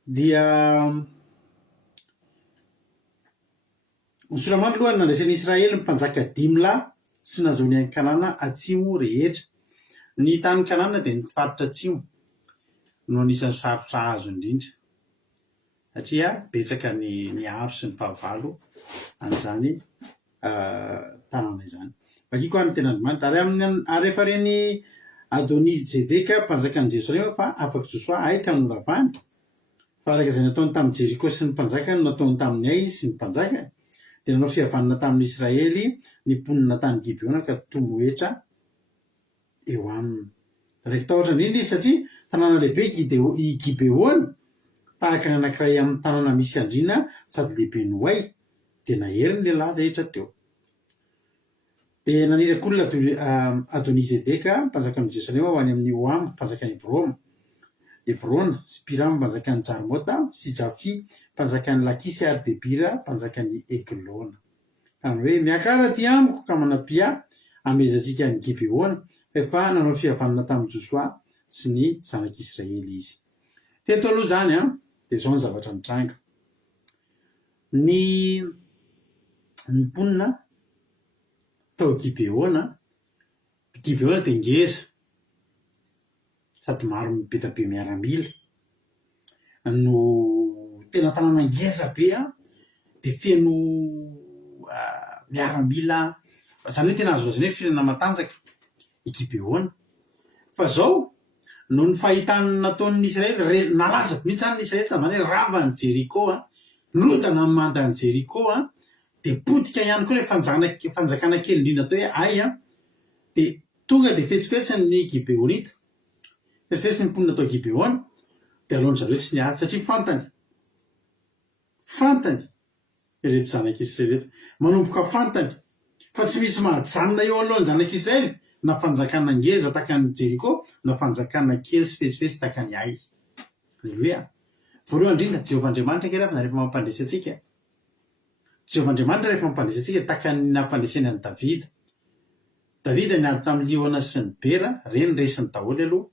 dia ny Solomany aloha nandraisan'ny Israely mpanjaka 10,000 sy nahazoany any Kanana atsimo rehetra. Ny tany Kanana dia ny faritra atsimo no anisan'ny sarotra azo indrindra satria betsaka ny aro sy ny fahavalo an'izany tanàna izany. Vakiko any ten'Andriamanitra ary rehefa reny Adonizedeka mpanjakan'i Jerosalema fa afaky Josoa aika noravany fa araka izay nataony tamin'ny Jeriko sy ny mpanjaka no nataony tamin'ny Ai sy ny mpanjaka dia nanao fihavanana tamin'ny Israely ny mponina tany Gibeona ka tomoetra eo aminy. Raiki tahotra indrindra izy satria tanàna lehibe i Gibeona tahaka ny anankiray amin'ny tanàna misy andriana sady lehibe nohay dia nahery ny lehilahy rehetra teo. Dia nanirakolona Adonizedeka mpanjakan'i Jerosalema ho any amin'ny Oam mpanjakan'i Hebrona sy Piram mpanjakan'i Jarmota sy Jafi mpanjakan'i Lakisy ary Debira mpanjakan'i Eglona. Kana hoe miakara ty amiko ka manapia amezantsika ny Gibeona efa nanao fihavanana tamin'i Josoa sy ny zanak'Israely izy. Teto aloha zany dia zao ny zavatra nitranga. Ny mponina tao Gibeona dia ngeza sady maro be be miaramila no tena tanàna ngeza be dia feno miaramila, zany hoe tena azonazany hoe firenena matanjaka i Gibeona. Fa zao no ny fahitany nataon'ny Israely nalaza mihitsy any Israely tamany hoe ravany Jeriko nrodana amin'ny mandany Jeriko dia potika ihany koa ilay fanjakana kely indrindra atao hoe Ai dia tonga dia fetsifetsy ny Gibeonita, fetsifetsy ny mponina atao Gibeona dia alohan'ny zareo tsy niady satria fantany ireto zanak'Israely reto, manomboka fantany fa tsy misy mahajanona eo alohan'ny zanak'Israely na fanjakana ngeza tahaka ny Jeriko na fanjakana kely sy fetsifetsy tahaka ny Ai. Alleloia. Voalohany indrindra Jehovah Andriamanitra ankerafina rehefa mampandresy antsika, Jehovah Andriamanitra rehefa mampandresy antsika tahaka ny nampandreseny an'i Davida. Davida niady tamin'ny liona sy ny bera, reny resiny daholo aloha.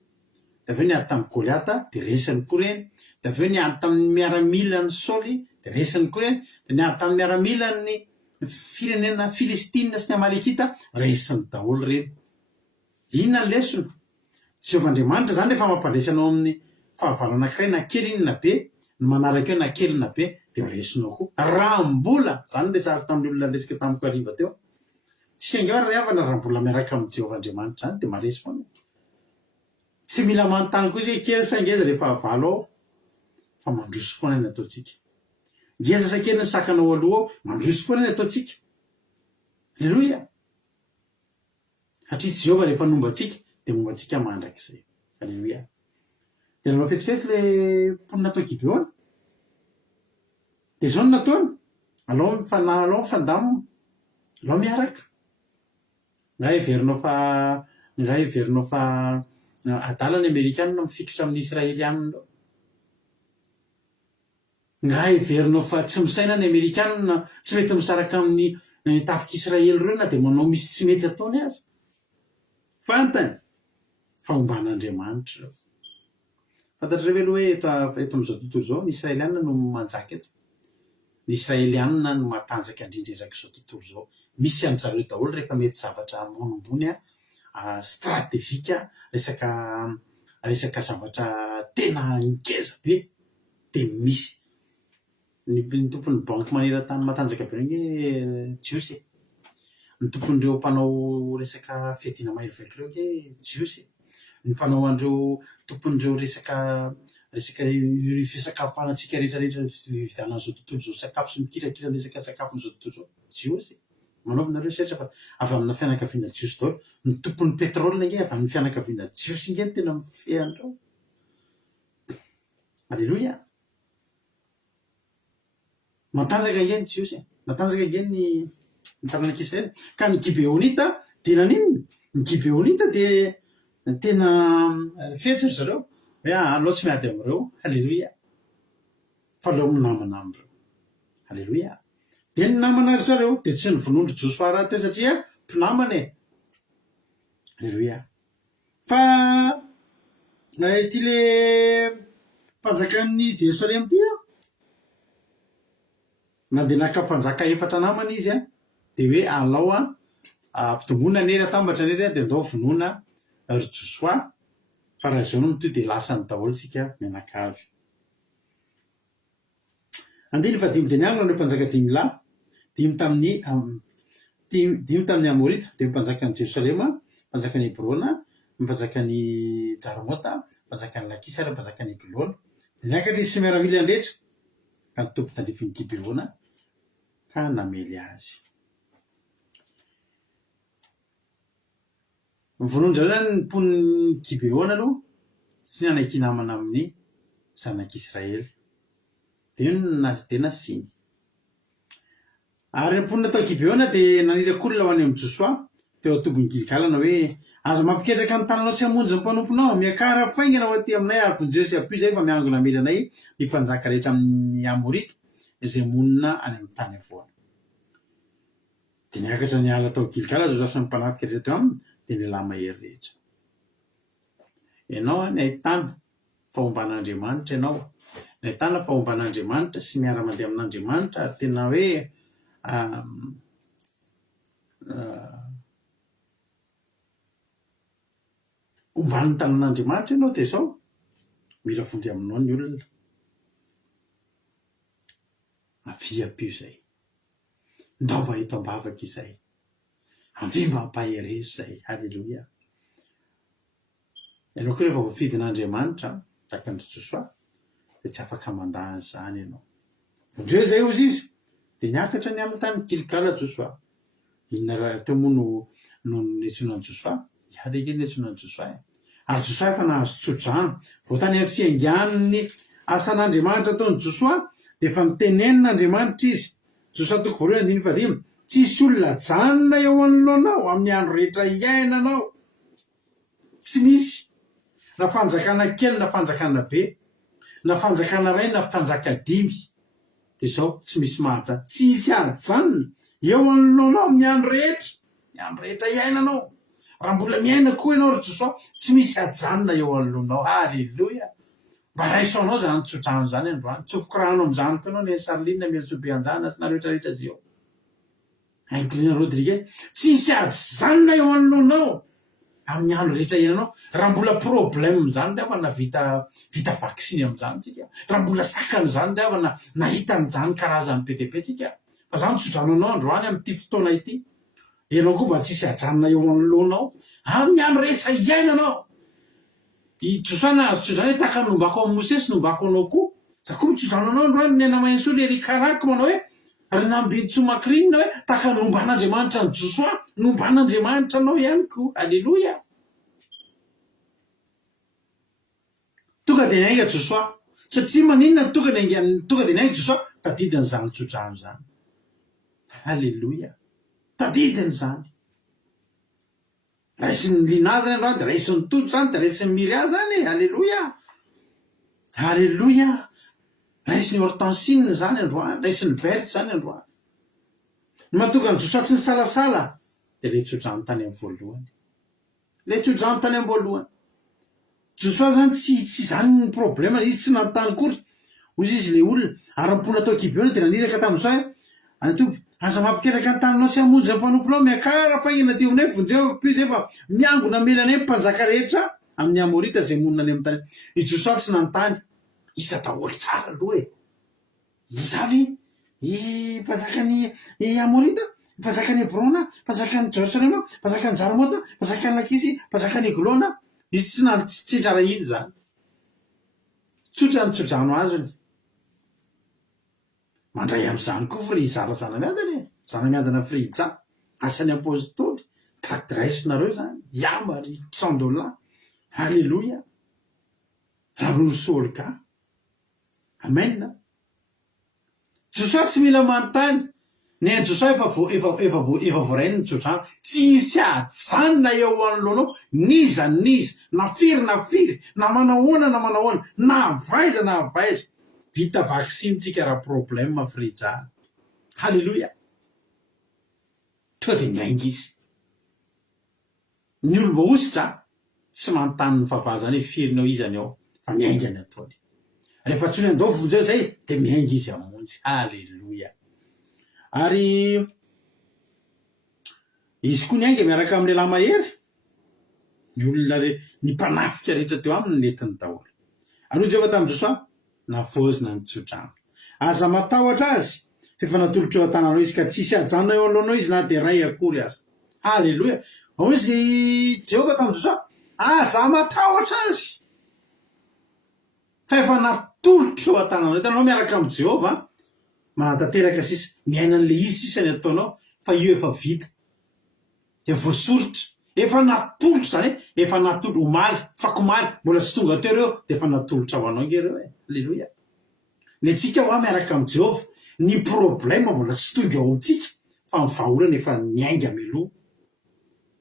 Dia aveo niady tamin'ny Goliata dia resiny koa reny. Dia aveo niady tamin'ny miaramila ny Saoly dia resiny koa reny. Dia niady tamin'ny miaramila ny firenena Filistina sy ny Amalekita, resiny daholo reny. Inona ny lesona? Jehovah Andriamanitra zany rehefa mampandresy anao amin'ny fahavalo anankiray na kely iny na be, ny manaraka eo na kely na be, dia resinao koa. Raha mbola, zany resahako tamin'ny olona resika tamiko hariva teo, tsika inge raha havana raha mbola miaraka amin'ny Jehovah Andriamanitra zany dia maresy foana. Tsy mila manontany koa hoe kely sa ngeza rehefa havalo ao, fa mandroso foana ny ataontsika. Ngeza sa kely ny sakanao aloha ao, mandroso foana ny ataontsika. Alleloia. Satria Jehovah rehefa nomba antsika dia momba antsika mandrakizay. Alleloia. Dia nanao fetsifetsy ilay mponina tao Gibeona. Dia zao no nataony, alao mifandamina, alao miaraka. Ngahy heverinao fa adala ny Amerikanina mifikitra amin'ny Israelianina. Ngahy heverinao fa tsy misaina ny Amerikanina, tsy mety misaraka amin'ny tafik'Israely ireo na dia manao misy tsy mety ataony azy. Fantany fa omban'Andriamanitra ireo. Fantatrareo ve aloha hoe eto amin'izao tontolo izao ny Israelianina no manjaka eto. Ny Israelianina no matanjaka indrindra erak'izao tontolo izao. Misy an'zareo daholo rehefa mety zavatra ambonimbony stratégique, resaka zavatra tena ngeza be dia misy. Ny tompon'ny banky maneran-tany matanjaka be reny Jiosy, ny tompon'ireo mpanao resaka fiadiana mahery ireo ke Jiosy, ny mpanao an'ireo tompon'ireo resaka fisakafoanatsika rehetrarehetra vidanan'izao tontolo izao sakafo sy mikirakira resaka sakafon'izao tontolo izao Jiosy. Manaovanareo setra fa avy amina fianakaviana Jiosy daholo. Ny tompon'ny petrolina nge avy amin'ny fianakaviana Jiosy nge tena mifehan'ireo. Alleloia. Matanjaka nge ny Jiosy, matanjaka nge ny taranak'Israely. Ka ny Gibeonita dia nanino? Ny Gibeonita dia tena fetsy ry zareo hoe alao tsy miady amin'ireo. Alleloia. Fa alao minamana amin'ireo. Alleloia. Dia ny namana ry zareo dia tsy nyvonondry Josoara teo satria mpinamana e. Alleloia. Fa ity le mpanjakan'ny Jerosalema ity nandeha naka mpanjaka efatra namana izy dia hoe alao ampitomboina nery atambatra nery dia andao vonoina ry Josoa. Fa raha izao no mitoy dia lasany daholo sika mianakavy. Andiny fa dimy dia niangona ireo mpanjaka dimy lahy, dimy tamin'ny Amorita, dimy mpanjakan'ny Jerosalema, mpanjakan'ny Hebrona, mpanjakan'ny Jarmota, mpanjakan'ny Lakisa ary mpanjakan'ny Egilona. Dia niakatra izy sy miaramila andretra ka nitompo tandrifin'ny Gibeona ka namely azy. Vonoan-jareo ny mpon'ny Gibeona aloha sy nanaiky namana amin'ny zanak'Israely. Dia nazy tena siny. Ary ny mponina tao Gibeona dia nanirakolona ho any amin'ny Josoa teo atobon'ny Gilgalana hoe aza mampiketraka ny tananao tsy hamonjy ny mpanomponao, miakara faingana ho aty aminay ary vonjeo sy apo izay fa miangona amely anay ny mpanjaka rehetra amin'ny Amorita izay monina any amin'ny tany avoana. Dia niakatra niala tao Gilgala Josoa sy ny mpanafika rehetra aminy dia nialahy mahery rehetra. Ianao ny ahitana fa omban'Andriamanitra ianao. nahitana fahomban'Andriamanitra sy miara-mandeha amin'Andriamanitra ary tena hoe omban'ny tanan'Andriamanitra ianao dia zao mila vonjy aminao ny olona aviam-pio izay ndao mba hito ambavaka izay avimba ampaherezo izay. Halleloia. Ianao koa rehefa voafidin'Andriamanitra tahaka ny Josoa dia tsy afaka mandany izany ianao. Vondreo izay ozy izy dia niakatra ny amin'ny tany Gilgala Josoa. Inona raha teo moa no niantsonan'i Josoa? Iady eky niantsonan'i Josoa ary Josoa efa nahazo tso-drano vao tany amin'ny fiangan'ny asan'Andriamanitra ataon'i Josoa dia efa mitenen'Andriamanitra izy. Josoa 2:1-5 tsisy olona janona eo anoloanao amin'ny andro rehetra iainanao. Tsy misy na fanjakana kely na fanjakana be na fanjakana ray na fanjaka 5 dia zao tsy misy mahajana, tsisy ajanona eo anoloanao amin'ny andro rehetra iainanao. Raha mbola miaina koa ianao ry Josoa tsy misy ajanona eo anoloanao. Halleloia. Mba raisoanao zany tso-drano zany androany. Tsofoka rano amin'izany koa ianao Sarolinina Miansobeanjana sy nareo rehetra zio. Ainkolina Rodrigue tsisy ajanona eo anoloanao amin'ny andro rehetra iainanao. Raha mbola problème zany rehefa na vita vaksiny amin'izany tsika, raha mbola sakana zany rehefa nahita an'izany karazany be dia be tsika. Fa zany tso-drano anao androany amin'ity fotoana ity. Ianao koa mba tsisy ajanona eo anoloanao amin'ny andro rehetra iainanao. I Josoa nahazo tso-drano tahaka ny nombako amin'ny Mosesy nombako anao koa. Za koa tso-drano anao androany ny Mainsoa Ery Karako manao hoe ary Nambentsoma-Kirinina hoe tahaka nomban'Andriamanitra ny Josoa, nomban'Andriamanitra anao ihany koa. Halleloia. Tonga dia niainga Josoa satria maninona tonga dia niainga Josoa tadidiny zany tso-drano zany. Halleloia. Tadidiny zany. Raisin'ny Lina zany androany dia raisin'ny Toto zany dia raisin'ny Miria zany. Halleloia. Halleloia. Raisin'ny Hortensine zany androany, raisin'ny Berthe zany androany. Ny mahatonga ny Josoa tsy nisalasala dia le tso-drano tany amin'ny voalohany. Le tso-drano tany amin'ny voalohany. Josoa zany tsy zany ny problème, izy tsy nanontany kory. Hozy izy le olona ary mipona tao Gibeona dia naniraka tamin'ny Josoa hoe antomby aza mampikeraka ny taninao tsy hamonjy ny mpanomponao miakara faingana dio aminay vonjeo pio zay fa miangona melanay mpanjaka rehetra amin'ny Amorita zay monina any amin'ny tany. I Josoa tsy nanontany. Isa daholo tsara aloha e. Izavy i mpanjakany Amorita, mpanjakany Hebrona, mpanjakany Jerusalema, mpanjakany Jarmota, mpanjakany Lakisy, mpanjakany Eglona. Izy tsy tsara hily zany. Tsotra ny tso-drano azony. Mandray amin'izany koa Frizara zanamiadana zanamiadana Frija asan'ny apôstôly kadraisonareo zany Yamary $100. Halleloia. Ranosôly ka. Amen. Josoa tsy mila manontany. Ny Josoa efa voarainy ny tso-drano. Tsisy ajanona eo anoloanao. Niza na firy na manahoana na avaiza. Vita vaksiny tsika raha problème Frija. Halleloia. Tonga dia miainga izy. Ny olo mahositra tsy manontany ny fahavazany hoe firinao izany ao fa miainga ny ataony. Rehefa tsony andao vonjeo zay dia miainga izy amonjy. Halleloia. Ary izy koa niainga miaraka amin'ny lehilahy mahery. Ny olona ny mpanafika rehetra teo aminy netiny daholo. Ary hoy Jehovah tamin'i Josoa navozina ny tso-drano. Aza matahotra azy efa natolotra eo an-tananao izy ka tsisy ajanona eo alohanao izy na dia ray akory aza. Halleloia. Hozy Jehovah tamin'i Josoa aza matahotra azy fa efa natolotra eo an-tananao. Hitanao miaraka amin'ny Jehovah manatanteraka sisa miainan'le izy sisa ny ataonao fa io efa vita. Efa voasoritra. Efa natolotra zany efa natolotra omaly fakomaly mbola tsy tonga teo reo dia efa natolotra ho anao nge reo e. Halleloia. Ny antsika ho miaraka amin'ny Jehovah ny problème mbola tsy tonga ao amintsika fa ny vahaolana efa niainga meloha.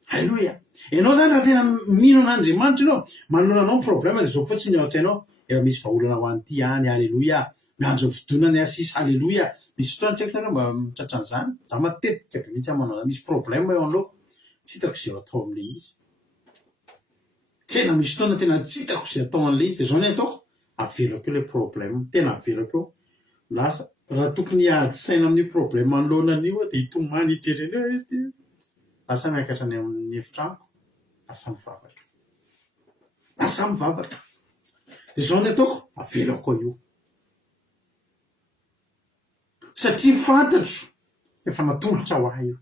Halleloia. Ianao zany raha tena mino an'Andriamanitra ianao manoloana anao problème dia zao fotsiny ao an-tsainao efa misy vahaolana ho an'ity any. Halleloia. Miandro ny fidonany asisa. Halleloia. Misy fotoana tsy haiko nareo mba mitratra an'izany. Za matetika be mihitsy manao misy problème eo anao tsy hitako izay atao amin'ilay izy. Tena misy fotoana tena tsy hitako izay atao an'ilay izy dia zao ny ataoko avelako le problème tena avelako lasa raha tokony ady saina amin'ny problème anoloanan'io dia hitomany hijereny lasa miakatra any amin'ny efitrano lasa mivavaka dia zao ny ataoko avelako io satria fantatro efa natolotra ho ahy io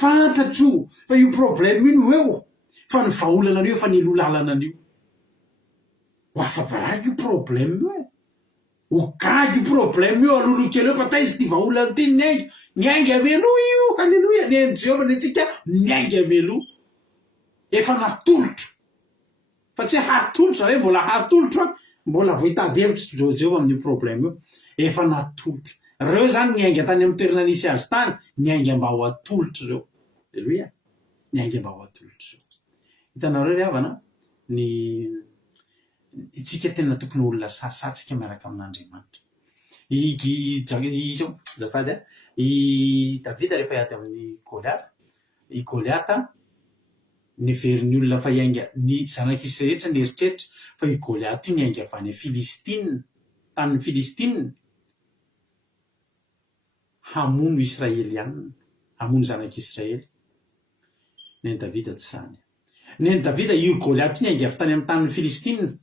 fantatro fa io problème io no eo fa ny vaolana an'io fa ny lolalana an'io ho afa-baraky io problème io ho gagy io problème io alolo-kely eo fa taizy ty vaolana ty niaingy ameloa io halleloia ny ain'i Jehovah ny antsika niaingy ameloa efa natolotro fa tsy hatolotro hoe mbola hatolotro mbola voitady hevitra Jehovah amin'ny problème io efa natolotro reo zany niainga tany amin'ny toerana nisy azy tany niainga mba ho atolotro reo halleloia niainga mba ho atolotro reo hitanareo ry havana ny itsika tena tokony olona sasatsika miaraka amin'Andriamanitra zafady i Davida rehefa hiady amin'ny Goliata neverin'ny olona fa hiainga ny zanak'Israely rehetra nieritreritra fa i Goliata io niainga avy any Filistina tamin'ny Filistina hamono Israelianina hamono zanak'Israely ny Davida tsy zany ny Davida io Goliata niainga avy tany amin'ny tanin'ny Filistina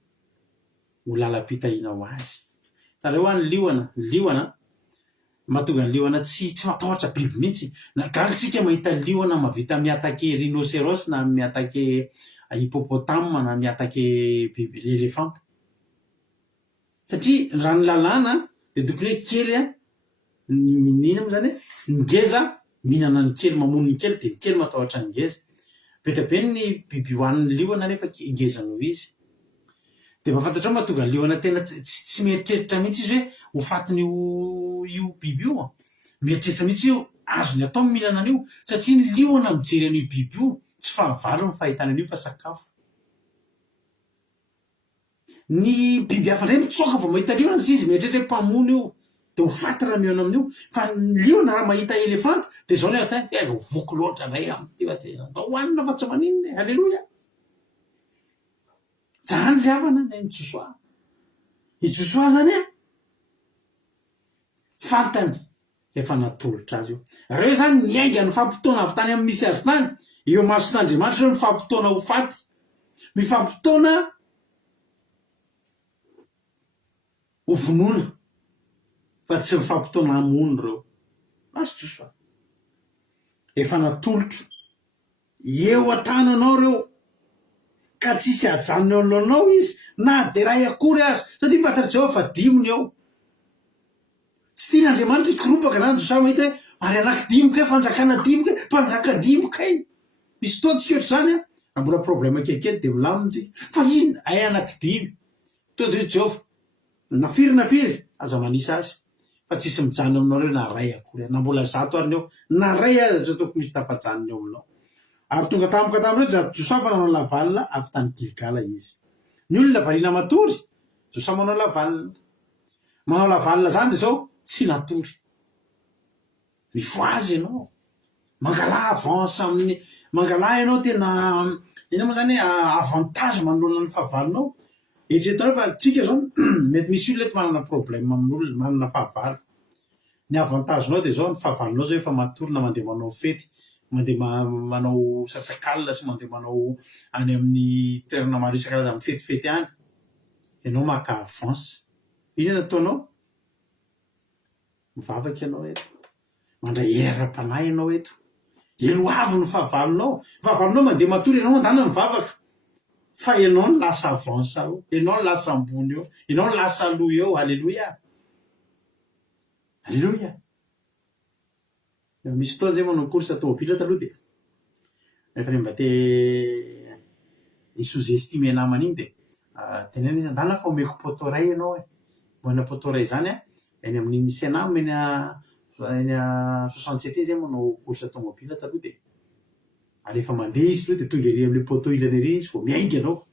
ho lalam-pitahina ho azy tareo any liona mahatonga ny liona tsy matahotra biby mihitsy nagatsika mahita liona mavita miatake rhinocéros na miatake hippopotame na miatake biby elefanta satria raha ny lalàna dia tokony hoe kely minina mo zany hoe ngeza mihinana ny kely mamono ny kely dia ny kely matahotra ny ngeza betabe ny biby hoan'ny liona nefa ngeza noho izy dia mahafantatrao mahatonga ny liona tena tsy mieritreritra mihitsy izy hoe ho fatiny io biby io mieritreritra mihitsy io azony atao mihinana an'io satria ny liona mijery an'io biby io tsy fahavalo ny fahitana an'io fa sakafo ny biby hafa ndray mitsoaka vao mahita liona sy izy mieritreritra mpamono io dia ho faty raha mihaona amin'io fa ny liona raha mahita elefanta dia zao ny atany ho voky loatra ndray amty atao hoanina fa tsy maninona halleloia zany ry havana ny Josoa i Josoa zany fantany efa natolotra azy io reo zany niainga ny fampitoana avy tany amin'ny misy azy tany eo mason'Andriamanitra reo mifampitoana ho faty mifampitoana ho vonoana fa tsy mifampitoana hamono reo masy Josoa efa natolotro eo an-tananao reo ka tsisy ajanony oloanao izy na de ray akory azy satria fantatra Jehovah dimony eo tsy tian'Andriamanitra ikorombaka zany Josoa mahita hoe ary anankidimoka fanjakana dimoka mpanjaka dimoka misy fotoana tsika ohatry zany raha mbola problème kelikely dia milamintsika fa ino ay anankidimy to de Jehovah nafiry aza manisa azy fa tsisy mijanona aminao reo na ray akory na mbola zato ary eo na ray azy tsy tokony misy tapajanony eo aminao ary tonga tampoka tamin'ireo zato Josoa fa nanao lavalina avy tany Gilgala izy ny olona variana matory Josoa manao lavalina zany dia zao tsy natory mifoazy ianao mangala avance amin'ny mangala ianao tena ina moa zany avantage manoloana ny fahavalonao eritreretanao fa tsika zao mety misy olona eto manana problème amin'olona manana fahavalo ny avantagenao dia zao ny fahavalonao zao efa matory na mandeha manao fety mandeha manao sasakalina sy mandeha manao any amin'ny toerana maro isan-karazany amin'ny fetifety any ianao maka avance ino nataonao mivavaka ianao eto mandray era-panahy ianao eto elo avy ny fahavalonao mandeha matory ianao mandana mivavaka fa ianao ny lasa avance eo ianao ny lasa ambony eo ianao ny lasa aloha eo halleloia misy fotoana zay manao course tomobile taloha dia rehefa mba te sous-estimer namana iny dia tenena izy andana fa omeko poto ray ianao moana poto ray zany eny amin'ny Nisena eny 67 zay manao course tomobile taloha dia rehefa mandeha izy loha dia tonga ery amin'le poto ilany ery izy vao miainga anao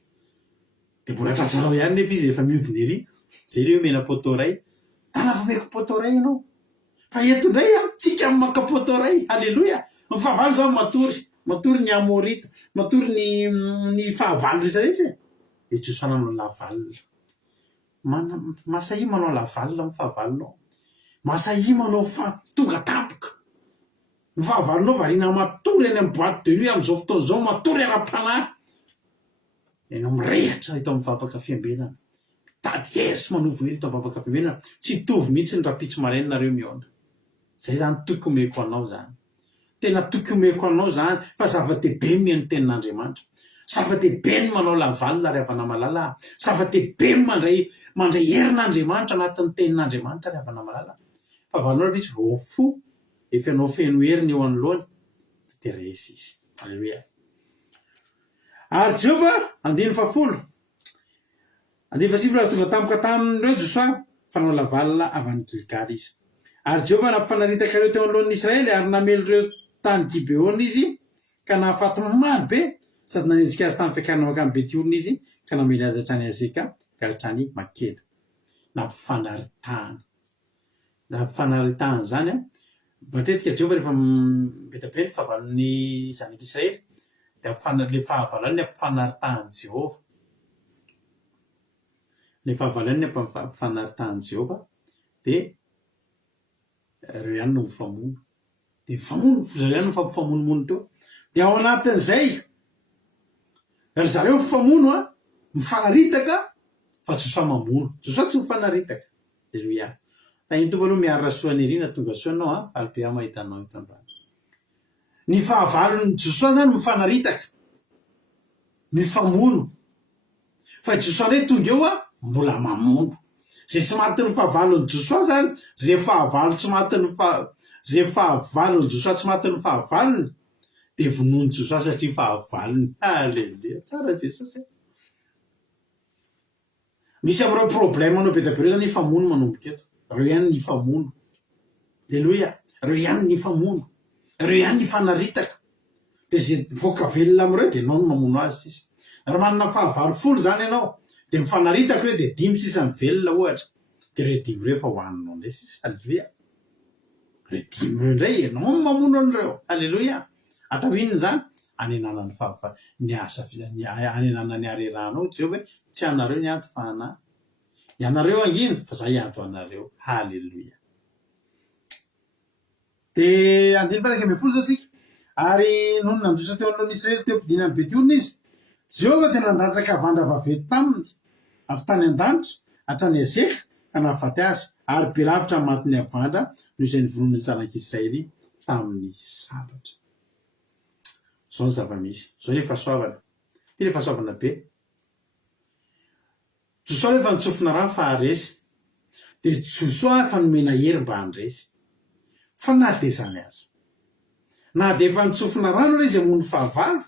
dia mbola trazanao ihany nefa izy efa miodina ery zay le hoe mena poto ray tana fa omeko poto ray ianao fa eto ndray tsika amin'ny maka poto ray halleloia ny fahavalo zao matory ny amorita matory ny fahavalo rehetrarehetra dia Josoa nanao lavalina Masahia manao lavalona amin'ny fahavalonao. Masahia manao tonga tampoka. Ny fahavalonao variana matory any amin'ny boîte de nuit amin'izao fotoana izao, matory ara-panahy. Ianao mirehatra ito amin'ny vavaka fiambenana. Tady hery sy manovo hery ito amin'ny vavaka fiambenana. Tsy hitovy mihitsy ny rapitso maraina nareo mihaona. Zay zany toky omeko anao zany. Tena toky omeko anao zany fa zava-dehibe mihaino ny tenin'Andriamanitra. Zava-dehibe ny manao lavalona ary havana malala. Zava-dehibe mandray herin'Andriamanitra anatin'ny tenin'Andriamanitra ary havana malala. Fa valinao rapitso vao fo efa ianao feno heriny eo anoloany dia resy izy. Alleluia. Ary Jehova andiny 10. Andiny 10 tonga tampoka tamin'ireo Josoa fanao lavalina avy any Gilgal izy. Ary Jehova nampifanaritaka ireo teo anoloan'ny Israely ary namely ireo tany Gibeona izy ka nahafaty maro be sady nanenjika azy tamin'ny fiakarana makany Betiorina izy ka namely azy hatrany Azeka ka hatrany Makeda. Nampifanaritahan zany matetika Jehova rehefa betabe ny fahavalon'ny zanak'Israely dia le fahavalany ampifanaritahan Jehova. Le fahavalany ampifanaritahan Jehova dia ireo ihany no mifamono. Dia zareo ihany no fampifamonomono teo. Dia ao anatin'izay ry zareo mifamono mifanaritaka fa Josoa mamono. Josoa tsy mifanaritaka. Alleluia. Tahiny tompo aloha miarina soa nirina tonga soa anao alibe mahita anao ito androany. Ny fahavalon'ny Josoa zany mifanaritaka, mifamono. Fa Josoa ndray tonga eo mbola mamono. Zay tsy matin'ny fahavalon'ny Josoa zany, zay fahavalony Josoa tsy matin'ny fahavalony dia vonoiny Josoa satria fahavalony. Halleluia. Tsara Jesosy. Misy amin'ireo problème anao be dia be reo zany ifamono manomboka eto. Reo ihany ny famono. Alleluia. Reo ihany ny famono. Reo ihany ny fanaritaka. Dia zay voaka velona amin'ireo dia ianao no mamono azy sisa. Raha manana fahavalo 10 zany ianao dia mifanaritaka reo dia 5 sisa velona ohatra. Dia reo 5 reo fa hohaninao ndray sisa. Alleluia. Reo 5 reo indray ianao mamono an'ireo. Alleluia. Atao inona zany? Anenana ny anenana ny hareranao Jehova hoe tsy anareo ny ato fa anahy. Ianareo angina fa za hiato anareo. Halleluia. Dia andiny 11 zao tsika. Ary noho nandosa teo alohan'ny Israely teo am-pidirana ny Betiorina izy, Jehova tena nandatsaka vandra vaventy taminy avy tany an-danitra hatrany Azeka ka nahafaty azy ary be lavitra ny matin'ny avandra noho izay nivonoan'ny zanak'Israely tamin'ny sabatra. Zao ny zava-misy. Zao ny fahasoavana. Ty le fahasoavana be. Josoa rehefa nitsofina rano fa haresy. Dia Josoa efa nomena hery mba handresy. Fa na dia zany azy. Na dia efa nitsofina rano izy hamono fahavalo,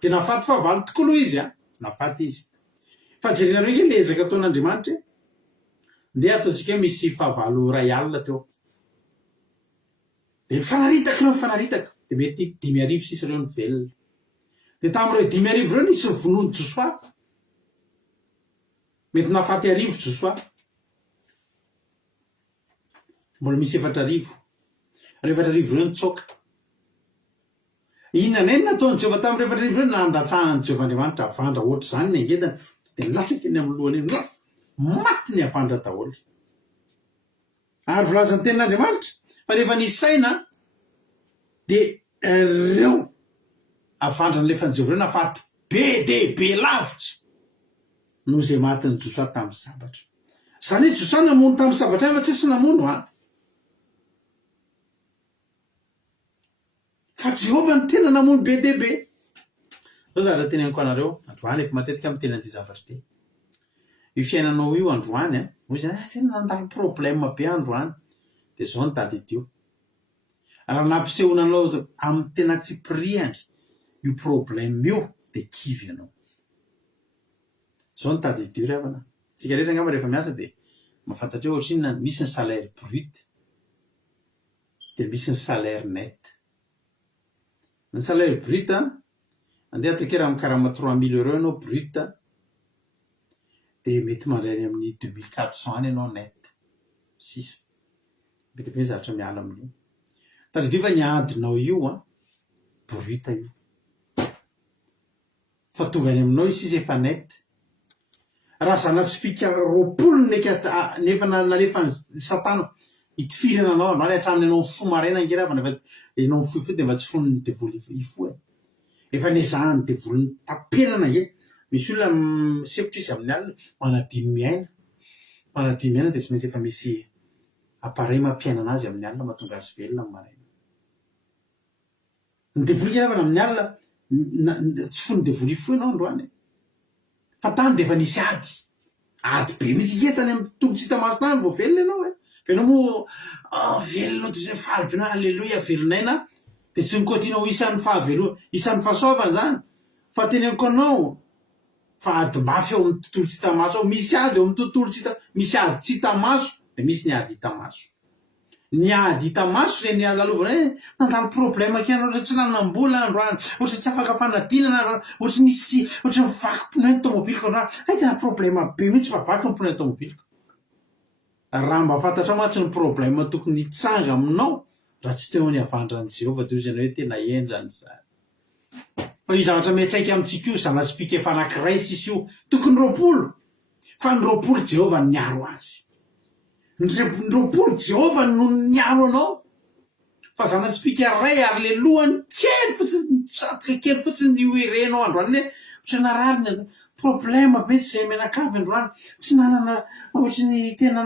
dia nahafaty fahavalo tokoa aloha izy nahafaty izy. Fa jerenareo nge le ezaka ataon'Andriamanitra ndeha ataontsika misy fahavalo ray alina teo. Dia mifanaritaka ireo mifanaritaka. Dia mety 5,000 sisa ireo ny velona. Dia tamin'ireo 5,000 ireo nisy vonoiny Josoa. Mety nahafaty 1,000 Josoa. Mbola misy 4,000. Ireo 4,000 ireo nitsoaka. Inona ny nataon'i Jehova tamin'ireo 4,000 ireo nandatsahany Jehova Andriamanitra avandra ohatr' izany ny angedany dia nilatsaka eny amin'ny lohany eny. Maty ny avandra daholo. Ary volazan'ny tenin'Andriamanitra fa rehefa nisaina dia ireo avandra nalefan'i Jehova ireo nahafaty be dia be lavitra noho izay matin'ny Josoa tamin'ny sabatra. Izany hoe Josoa namono tamin'ny sabatra fa tsy sy namono fa Jehova ny tena namono be dia be. Zao zavatra teneniko anareo androany efa matetika amin'ny tena an'ity zavatra ity. Io fiainanao io androany hoy izy tena nandalo problème be androany. Dia zao ny tady ity. Raha nampisehonanao amin'ny tena tsy priany io problème io dia kivy ianao. Zao ny tady ity ry havana. Tsika rehetra angamba rehefa miasa dia mahafantatra hoe ohatriny misy ny salaire brut dia misy ny salaire net. Ny salaire brut andeha atokera amin'ny karama 3,000 € ianao brut dia mety mandray any amin'ny 2,400 any ianao net. Sisa. Mety be zavatra miala amin'io. Tadidio fa ny adinao io brut io. Fa tonga any aminao izy efa net. raha zanatsipika 20 nefa nalefa ny satana itifirana anao androany hatramin'ny anao fo maraina ngeravana fa enao fo fo de mba tsy fonony devoly ifo efa nezahany devoliny tapenana nge misy olona sepotra izy amin'ny alina manadiny miaina de tsy maintsy efa misy appareil mampiaina anazy amin'ny alina mahatonga azy velona amin'ny maraina ny devoly ngeravana amin'ny alina tsy fony devoly ifo ianao androany fa tany de efa nisy ady be mitsy ngetany amin'ny tontolo tsy hita maso tany vao velona ianao fenao moa velona de zay faly be na alleloia velonaina de tsy nikotinao isan'ny isan'ny fahasoavany zany fa teneniko anao fa ady mafy eo amin'ny tontolo tsy hita maso ao misy ady eo amin'ny tontolo tsy hita misy ady tsy hita maso de misy ny ady hita maso ny ady hita maso reny lalovana nandalo problème kenao ohatry tsy nanambola androany ohatry tsy afaka fanadinana androany ohatry mivaky pneu tomobilika androany tena problème be mihitsy fa vaky ny pneu tomobilika raha mba fantatra matsy ny problème tokony hitsanga aminao raha tsy teo ny avandran'i Jehova de izy hoe tena enjany zany fa io zavatra miatraika amintsika io zanatsipika efa anankiray sisy io tokony 20 fa ny 20 Jehova niaro azy ny 20 Jehova no niaro anao fa zanatsipika ray ary le lohany kely fotsiny satroka kely fotsiny io irenao androany hoe tsy narariny problème be tsy zay menakavy androany tsy nanana ohatry ny tena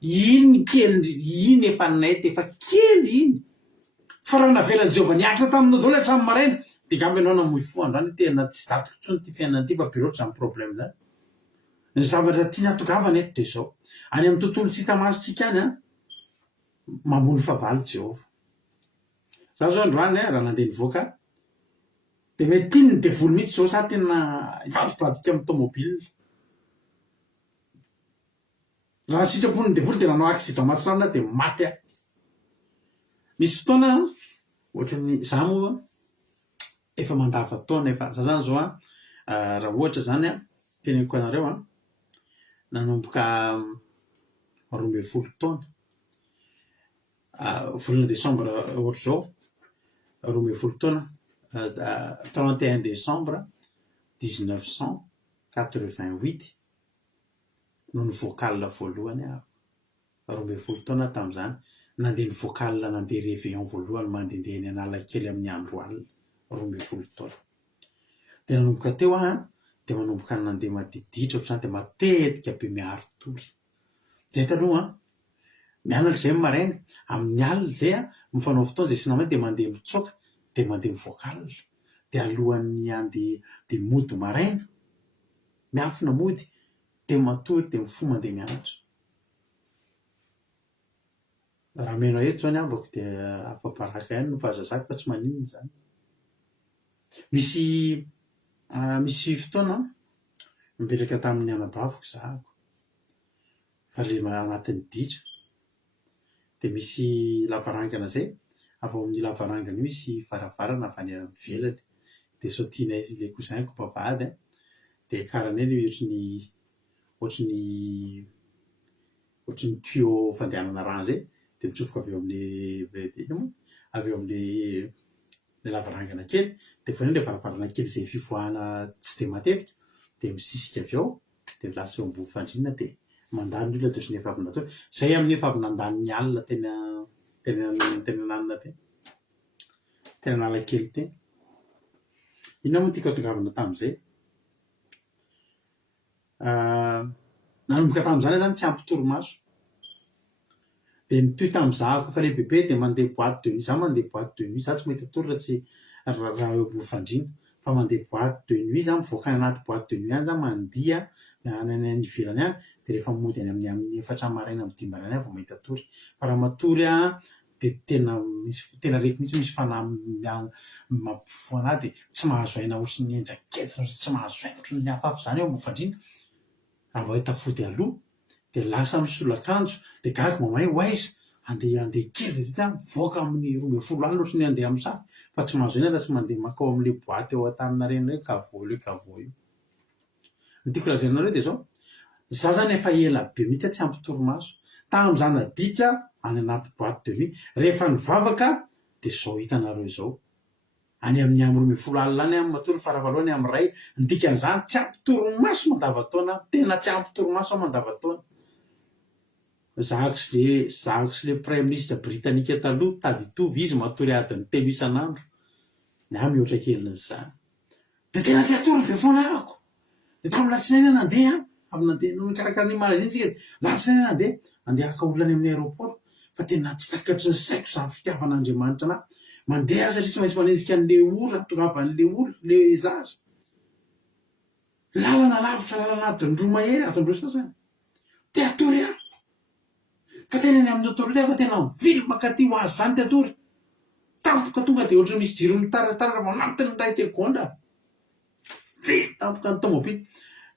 iny kely efa naity efa kely iny fa raha navelan'i Jehova niatra taminao daholo hatramin'ny maraina de gambe anao namoy fo androany tena tsy datiko tsony ty fiainana ty fa beloatra zany problème zany ny zavatra tiana tongavana eto de zao any amin'ny tontolo tsy hita masotsika any mamony favaly Jehova za zao androany raha nandeha nivoaka de mety tiny ny devoly mihitsy zao sa tena ivadibadika amin'ny tomobile raha sitrapony ny devoly de nanao accident mahatsirana de maty misy fotoana ohatrany za moa efa mandava taona efa za zany zao raha ohatra zany teneniko anareo nanomboka 12 taona volana décembre ohatra zao 12 taona 31 décembre 1988 no ny vocal voalohany 12 taona tam'izany nandeha ny vocal nandeha réveillon voalohany mandehandeha ny Analakely amin'ny andro alina 12 taona de nanomboka teo de manomboka nandeha madiditra ohatrany de matetika be miaro tory zay taloha mianatra zay maraina amin'ny alina zay mifanao fotoana zay sinamay de mandeha mitsoka de mandeha mivocal de alohan'ny andeha de mody maraina miafina mody de matory de mifo mandeha mianatra raha menao eto zany avako de afabaraka ihany no fahazazako fa tsy maninona zany misy fotoana mipetraka tamin'ny anabaviko zahako fa le anatin'ny ditra de misy lavarangana zay avy ao amin'ny lavarangana io misy varavarana avy any amin'ny velany de sao tiana izy le cousin ko mpavady de karaneny ohatriny tuyau fandehanana rano zay de mitsofoka avy eo amin'ny lavarangana kely de voneny le varavarana kely zay fivoahana tsy de matetika de misisika avy ao de lasa eo ambony fandriana de mandany olona de ohatrany efa avy natao zay amin'ny efa avy nandaniny alina tena nanina tena Analakely teny ina moa tiaka tongavana tam'izay nanomboka tam'izany zany tsy ampy torimaso de nitoy tam'zahako fa le bebe de mandeha boîte de nuit za mandeha boîte de nuit za tsy mahita tory raha eo ambony fandriana fa mandeha boîte de nuit za mivoaka anaty boîte de nuit any za mandia any ivelany any de rehefa mody any amin'ny 4 maraina amin'ny 10 maraina vao mahita tory fa raha matory de tena reky mihitsy misy fanahy mampifoana de tsy mahazo aina ohatrany ny enjakety tsy mahazo aina ohatrany ny hafahafa zany eo ambony fandriana raha vao tafody aloha de lasa misolakanjo de gaga mamay oaiza andeha kely ve ty mivoaka amin'ny 12 alina ohatrany andeha amin'ny safy fa tsy mahazo aina raha tsy mandeha makao amin'le boîte eo Antaninarenina hoe kavoly io ny tiako lazainareo de zao za zany efa ela be mihitsy tsy ampy torimaso tam'za naditra any anaty boîte de nuit rehefa nivavaka de zao hitanareo zao any amin'ny amroa folo alina any amin'ny matory faravalohany amin'ny ray ndikan'izany tsy ampitoromaso mandavataona tena tsy ampitoromaso mandavataona zahako sy le premier ministre britanika taloha tady itovy izy matory adiny telo isan'andro ny amy oatra kelin'izany de tena teatory be foana arako de tamin'ny latsinainy nandeha avy nandeha no karakara ny malaziny tsika latsinainy nandeha andeha aka olona any amin'ny aéroport fa tena tsy takatry ny saiko za fitiavan'Andriamanitra na mandeha satria tsy maintsy manenjika an'le ora tongavan'le olo le zaza lalana lavitra lalana adiny-droa mahery adiny-droa sasany teatory aho fa tena ny amin'ny autorité fa tena mivily makaty ho azy zany teatory tampoka tonga de ohatry misy jiro mitaratara manantiny ny ray tegondra vily tampoka ny tomobily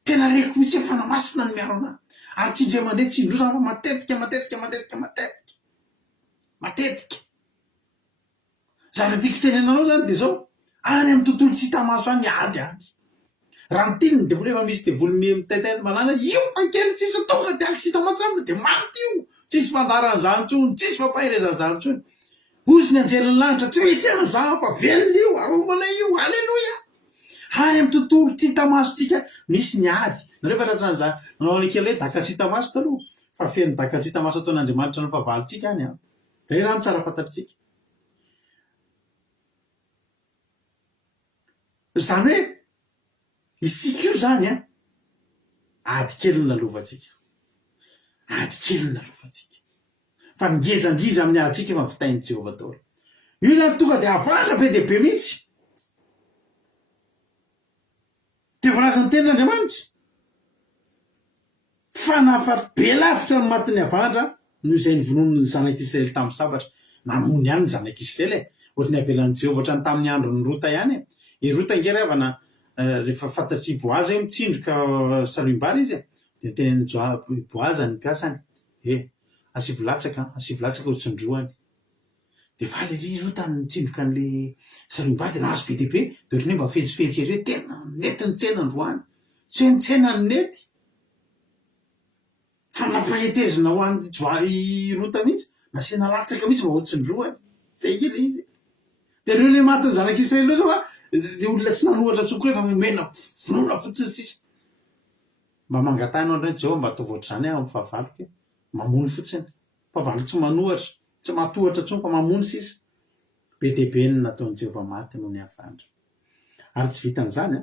tena reko mihitsy fanamasina ny miaro anahy ary tsy indray mandeha tsy indrosa fa matetika zany tiako tenenanao zany de zao any amin'ny tontolo tsy hita maso any ady raha mitininy de volefa misy de volome mitaitainy manana io tankely tsisy tonga de aksita matsy de maty io tsisy fandaran'izany tsony tsisy fampahirezan'izany tsony ozy ny anjelany lanitra tsy misy an'izany fa velona io arovana io alleloia any amin'ny tontolo tsy hita masotsika misy ny ady nareo fantatran'izany nanao lekely hoe daka tsy hita maso taloha fa feno daka tsy hita maso ataon'Andriamanitra ny fahavalontsika any zay zany tsara fantatritsika zany hoe isika io zany ady kely ny lalovantsika ady kely ny lalovantsika fa ngeza indrindra amin'ny adytsika fa vitain'i Jehova daholo io zany tonga de avandra be dehibe mihitsy de voalazany tenin'Andriamanitra fa nahafaty be lavitra ny matin'ny avandra noho izay nivonon'ny zanak'Israely tamin'ny sabatra namony ihany ny zanak'Israely ohatry ny avelan'i Jehova ohatrany tamin'ny andron'ny Rota ihany i Rota ngery avana rehefa fantatry Boaza hoe mitsindroka salim-bary izy de tenen'ny Boaza ny mpiasany asivo latsaka ho tsindroany de valy ry Rota nitsindroka an'le salim-bary de nahazo be dehibe de ohatrany hoe mba fetsifetsy ery hoe tena nety ny tsenandroany tsenitsena ny nety fa nampahetezina ho an'ny Rota mihitsy nasiana latsaka mihitsy mba ho tsindroany zay kely izy de reo le maty ny zanak'Israely io zao de olona tsy nanohatra tsoko rehefa momena vonona fotsiny tsisa mba mangatanao ndray Jehova mba ataovy ohatr'izany amin'ny fahavaloko mamony fotsiny fahavaloko tsy manohatra tsy matohatra tsony fa mamony sisa be dehibe ny nataon'i Jehova maty noho ny avandra ary tsy vitan'izany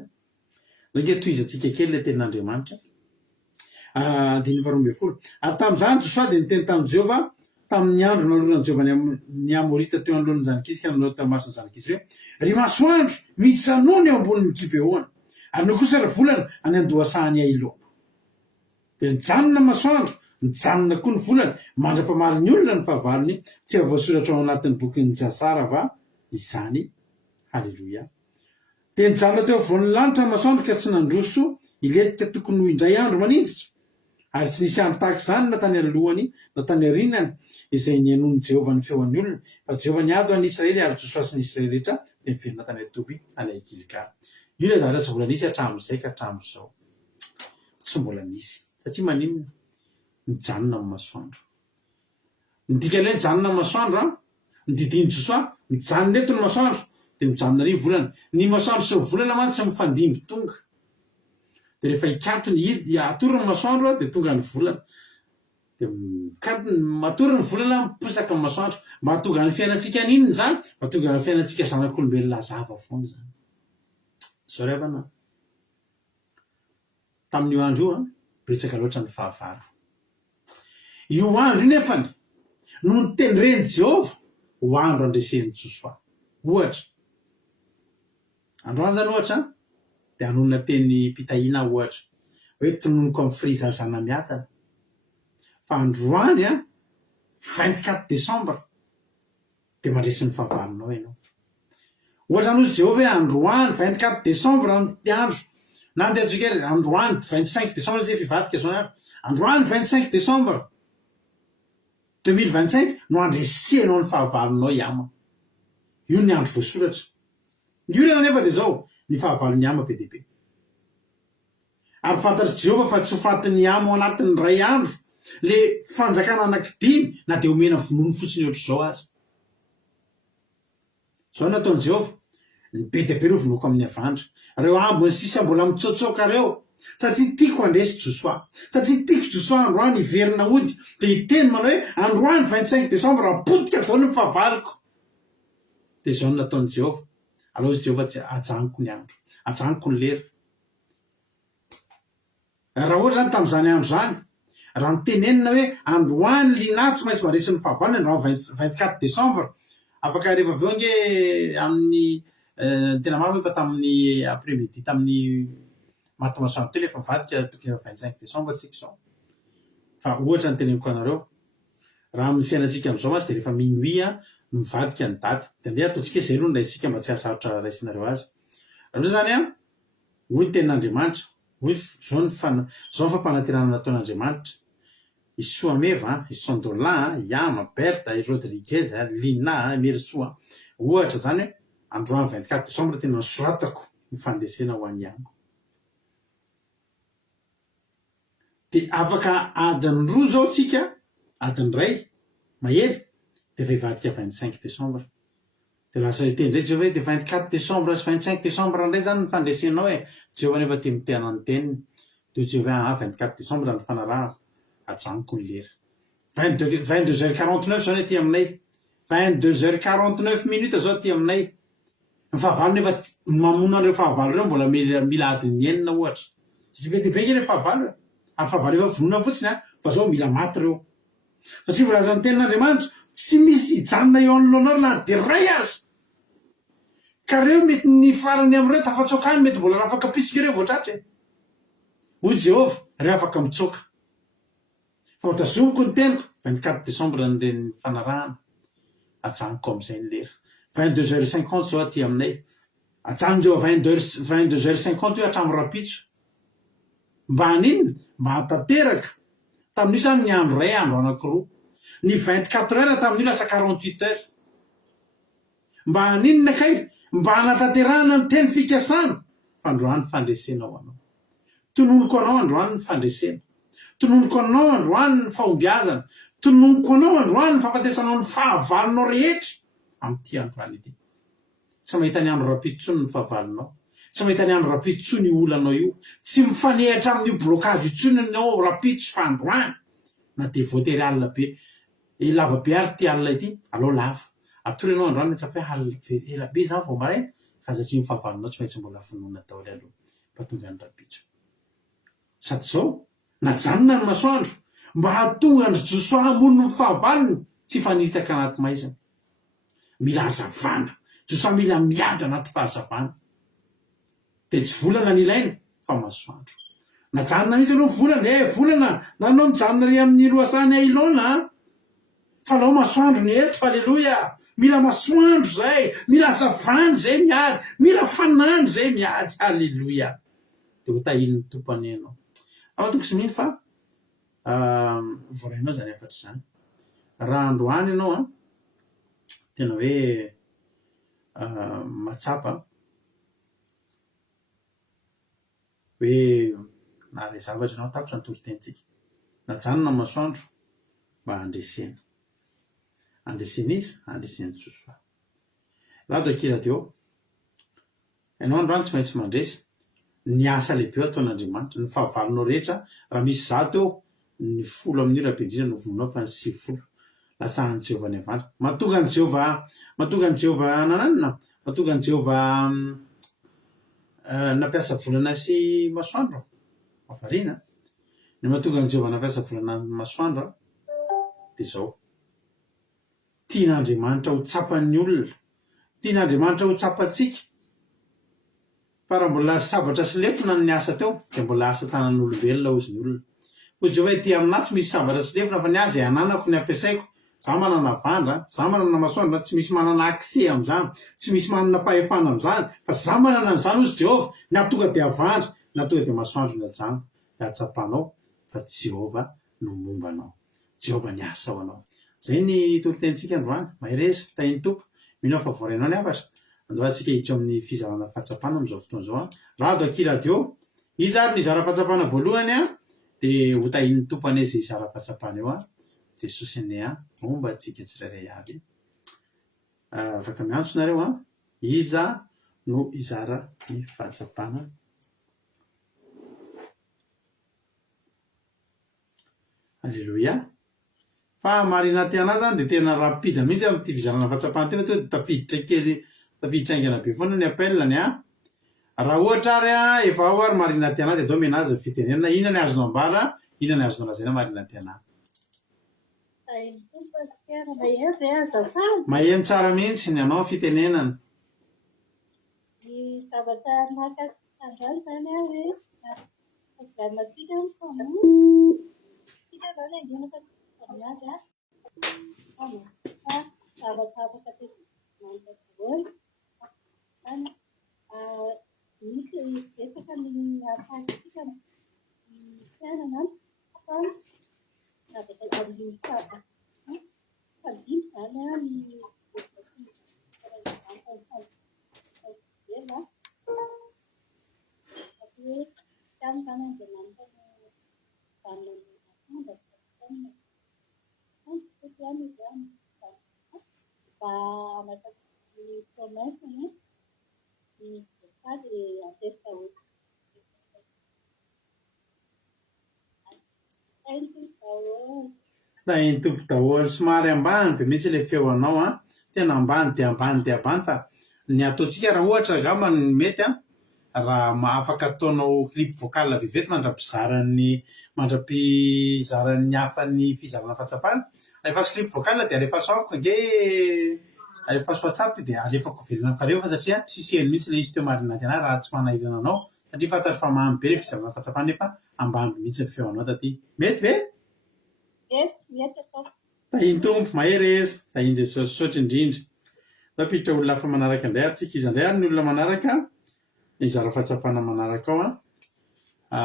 nge toizantsika kely le tenin'Andriamanitra andiny faharoambe folo ary tamin'izany Josoa de niteny tamin'i Jehova tamin'ny andro naloran'i Jehova ny Amorita teo anoloan'ny zanak'izy ka nanao tamasiny zanak'izy hoe ry masoandro mitsanony eo ambonin'ny Gibeona ary no kosa ry volana any andohasahany Ailo de nijanona masoandro nijanona koa ny volana mandra-pamaly ny olona ny fahavalony tsy avoasoratra ao anatin'ny bokin'ny Jasara va izany halleloia de nijanona teo avoan'ny lanitra masoandro ka tsy nandroso iletika tokony ho indray andro maninjitra ary tsy nisy andro tahaka izany na tany alohany na tany arinany izay nianon'ny Jehova ny feon'ny olona fa Jehova niady an'i Israely ary Josoa sy ny Israely rehetra de miverina tany Etoby any Giligala io le zavatra tsy mbola nisy hatramin'izay ka hatramin'izao tsy mbola nisy satria maninona nijanona amin'ny masoandro midika le nijanona amin'ny masoandro nididiny Josoa mijanona eto ny masoandro de mijanona ny volana ny masoandro sy ny volana mantsy tsy mifandimby tonga de rehefa ikatony atory ny masoandro de tonga ny volana de matory ny volana miposaka ny masoandro mba tonga ny fiainantsika ninny zany mba tonga ny fiainantsika zanak'olombelona lazava foana zany zao revana tamin'io andro io betsaka loatra ny fahavalo io andro nefany no ny teny reny Jehova ho andro andresen'ny Josoa ohatra androany zany ohatra de anonona teny mpitahina ohatra hoe tononoko amin'ny firizazana miatana fa androany 24 décembre de mandresy ny fahavalonao ianao ohatra nozy Jehova hoe androany 24 décembre ny andro na andeha atsika androany 25 décembre zay fivadika zao androany 25 décembre 2025 no andresenao ny fahavalonao iama io ny andro voasoratra io rena nefa de zao ny fahavalony ama be dehibe ary fantatry Jehova fa tsy ho fatiny ama ao anatin'ny ray andro le fanjakana anankidimy na de omena vonono fotsiny ohatr' zao azy zao nataon'i Jehova ny be dia be reo vonoko amin'ny avandra reo ambony sisa mbola mitsotsoka reo satria tiako andresy josoa satria tiako josoa androany iverina ody dia hiteny manao hoe androany 25 décembre apodika dao ny fahavaliko dia zao no nataon'i Jehova aleo izy Jehova tsy ajanoko ny andro ajanoko ny lera raha ohatra zany tamin'izany andro zany raha mitenenina hoe androany lina tsy maintsy maresy ny fahavalony androany 24 décembre afaka rehefa aveo nge amin'ny tena maro efa tamin'ny après midi tamin'ny matymasoandro telo efa mivadika tokony 25 décembre tsika zao fa ohatra ny teneniko anareo raha amin'ny fiainantsika amin'izao mantsy dia rehefa minuit no mivadika ny daty dia andeha ataontsika izay aloha raisika mba tsy hahasarotra raisinareo azy raha zany hoy ny tenin'Andriamanitra hoy zao ny fampanantenana nataon'Andriamanitra i Soameva i Sondola Yama Berta i Rodriguez Lina Mersoa ohatra zany hoe androany 24 décembre tena nosoratako ny fandresena ho an'ny amiko dia afaka adiny roa zao tsika adiny ray mahery dia efa hivadika 25 décembre dia lasa hiteny ndray Jehova hoe dia 24 décembre sy 25 décembre indray zany ny fandresenao hoe Jehova nefa tia mitena ny teniny dia Jehova 24 décembre ny fanarahako ajanoko ny lera 22h49 zao ny aty aminay 22h49 minutes zao aty aminay ny fahavalo nefa mamono an'ireo fahavalo ireo mbola mila adiny enina ohatra satria be dia be nge ny fahavalo ary fahavalo efa vonona fotsiny fa zao mila maty ireo satria volazan'ny tenin'Andriamanitra tsy misy hijanona eo anoloanao na dia ray azy ka reo mety ny farany amin'ireo tafatsokany mety mbola raha afaka pisika ireo voatratra hoy Jehova reo afaka mitsoka fa hotazomiko ny teniko 24 décembre nireny fanarahana ajanoko amin'izay ny lera 22h50 zao aty aminay ajanondreo 22h50 io hatramin'ny rapitso mba haninona mba hatateraka tamin'io zany ny andro ray andro anankiroa ny 24 heures tamin'io lasa 48 heures mba haninona kay mba hanatanterahana ny teny fikasana fandroany fandresena ho anao tononoko anao androany ny fandresena tononoko anao androany ny fahombiazana tononoko anao androany ny fahafatesanao ny fahavalonao rehetra amin'ity androany ity tsy mahita ny andro rapitsony ny fahavalonao tsy mahita ny andro rapitsony olanao io tsy mifanehatra amin'io blocage itsony anao rapitso fa androany na dia voatery alina be lava be ary ty alina ity alao lava atory anao androany tsape ela be zany vao maraina ka satria ny fahavalonao tsy maintsy mbola finoana daholo aloha mpatonga ny rapitso sady zao najanona ny masoandro mba hahatonga ny josoa hamono ny fahavalony tsy fanitaka anaty maizana mila hazavana josoa mila miady anaty fahazavana dia tsy volana ny ilaina fa masoandro najanona mihitsy anao volana volana nanao mijanona ry amin'ny loasany ailona fa lao masoandro ny eto halleloia mila masoandro zay mila hazavana zay miady mila fanandry zay miady halleloia dia ho tahin'ny tompony ianao afatoko sy mino fa voarainao zany afatra zany raha androany ianao tena hoe matsapa hoe na ray zavatra ianao tapitra ny toro-tenitsika najanona masoandro mba andresena izy andreseny josoa raha do akiradio ianao androany tsy maintsy mandresy ny asa lehibe eo ataon'Andriamanitra ny fahavalonao rehetra raha misy zato eo ny folo amin'io raha bedrina no voninao fa ny 9 lasa any Jehova ny avandra mahatonga ny Jehova nananina mahatonga ny Jehova nampiasa volana sy masoandro mavarina ny mahatonga ny Jehova nampiasa volana masoandro dia zao tian'Andriamanitra ho tsapan'ny olona tian'Andriamanitra ho tsapantsika fa raha mbola sabatra sy lefona ny asa teo dia mbola asa tanan'olombelona ozy ny olona hoy Jehova ty aminahy tsy misy sabatra sy lefona fa ny azy ananako ny ampiasaiko za manana vandra za manana masoandro tsy misy manana akse amin'izany tsy misy manana fahefana amin'izany fa za manana an'izany ozy Jehova ny atonga dia vandra ny atonga dia masoandro ny ajana dia atsapanao fa Jehova no mombanao Jehova ny asa ho anao zay ny toro-tenitsika androany mahiresa tahiny tompo mino fa voarainao ny afatra andohantsika hiditra amin'ny fizarana fahatsapana amin'izao fotoana izao raha do akiradio izy ary ny zara fahatsapana voalohany dia ho tahin'ny tompo ane zay zara fahatsapana eo Jesosy ane momba antsika tsirairay avy afaka miantsonareo iza no izara ny fahatsapana. Alleloia. Fa marina tiana zany dia tena rapida mihitsy amin'ity fizarana fahatsapana tena to tafiditra kely tafiditra aingana be foana ny appelany a. Raha ohatra ary a efa ao ary marina tiana dia atao menazy fitenenana inona ny azonao ambara inona ny azonao lazaina marina tiana. Maheno tsara mihitsy ny anao fitenenana. Tainy tompo daholo somary ambany be mihitsy ilay feonao a, tena ambany dia ambany dia ambany fa ny ataontsika raha ohatra angamba ny mety a raha afaka ataonao clip vocal vetivety mandrapizarany hafan'ny fizarana fahatsapana. Alefaso clip vocal dia alefaso amiko nge alefaso WhatsApp dia alefako velona kareo fa satria tsisy eny mihitsy ilay izy teo marina tena raha tsy manahirana anao satria fantatro fa mamy be ilay fizarana fahatsapana nefa ambany mihitsy ny feonao taty. Mety ve? Tahiny tompo mahery eza, tahiny Jesosy saotra indrindra. Tapiditra olona hafa manaraka indray ary tsika iza indray ary ny olona manaraka mizara fahatsapana manaraka ao a.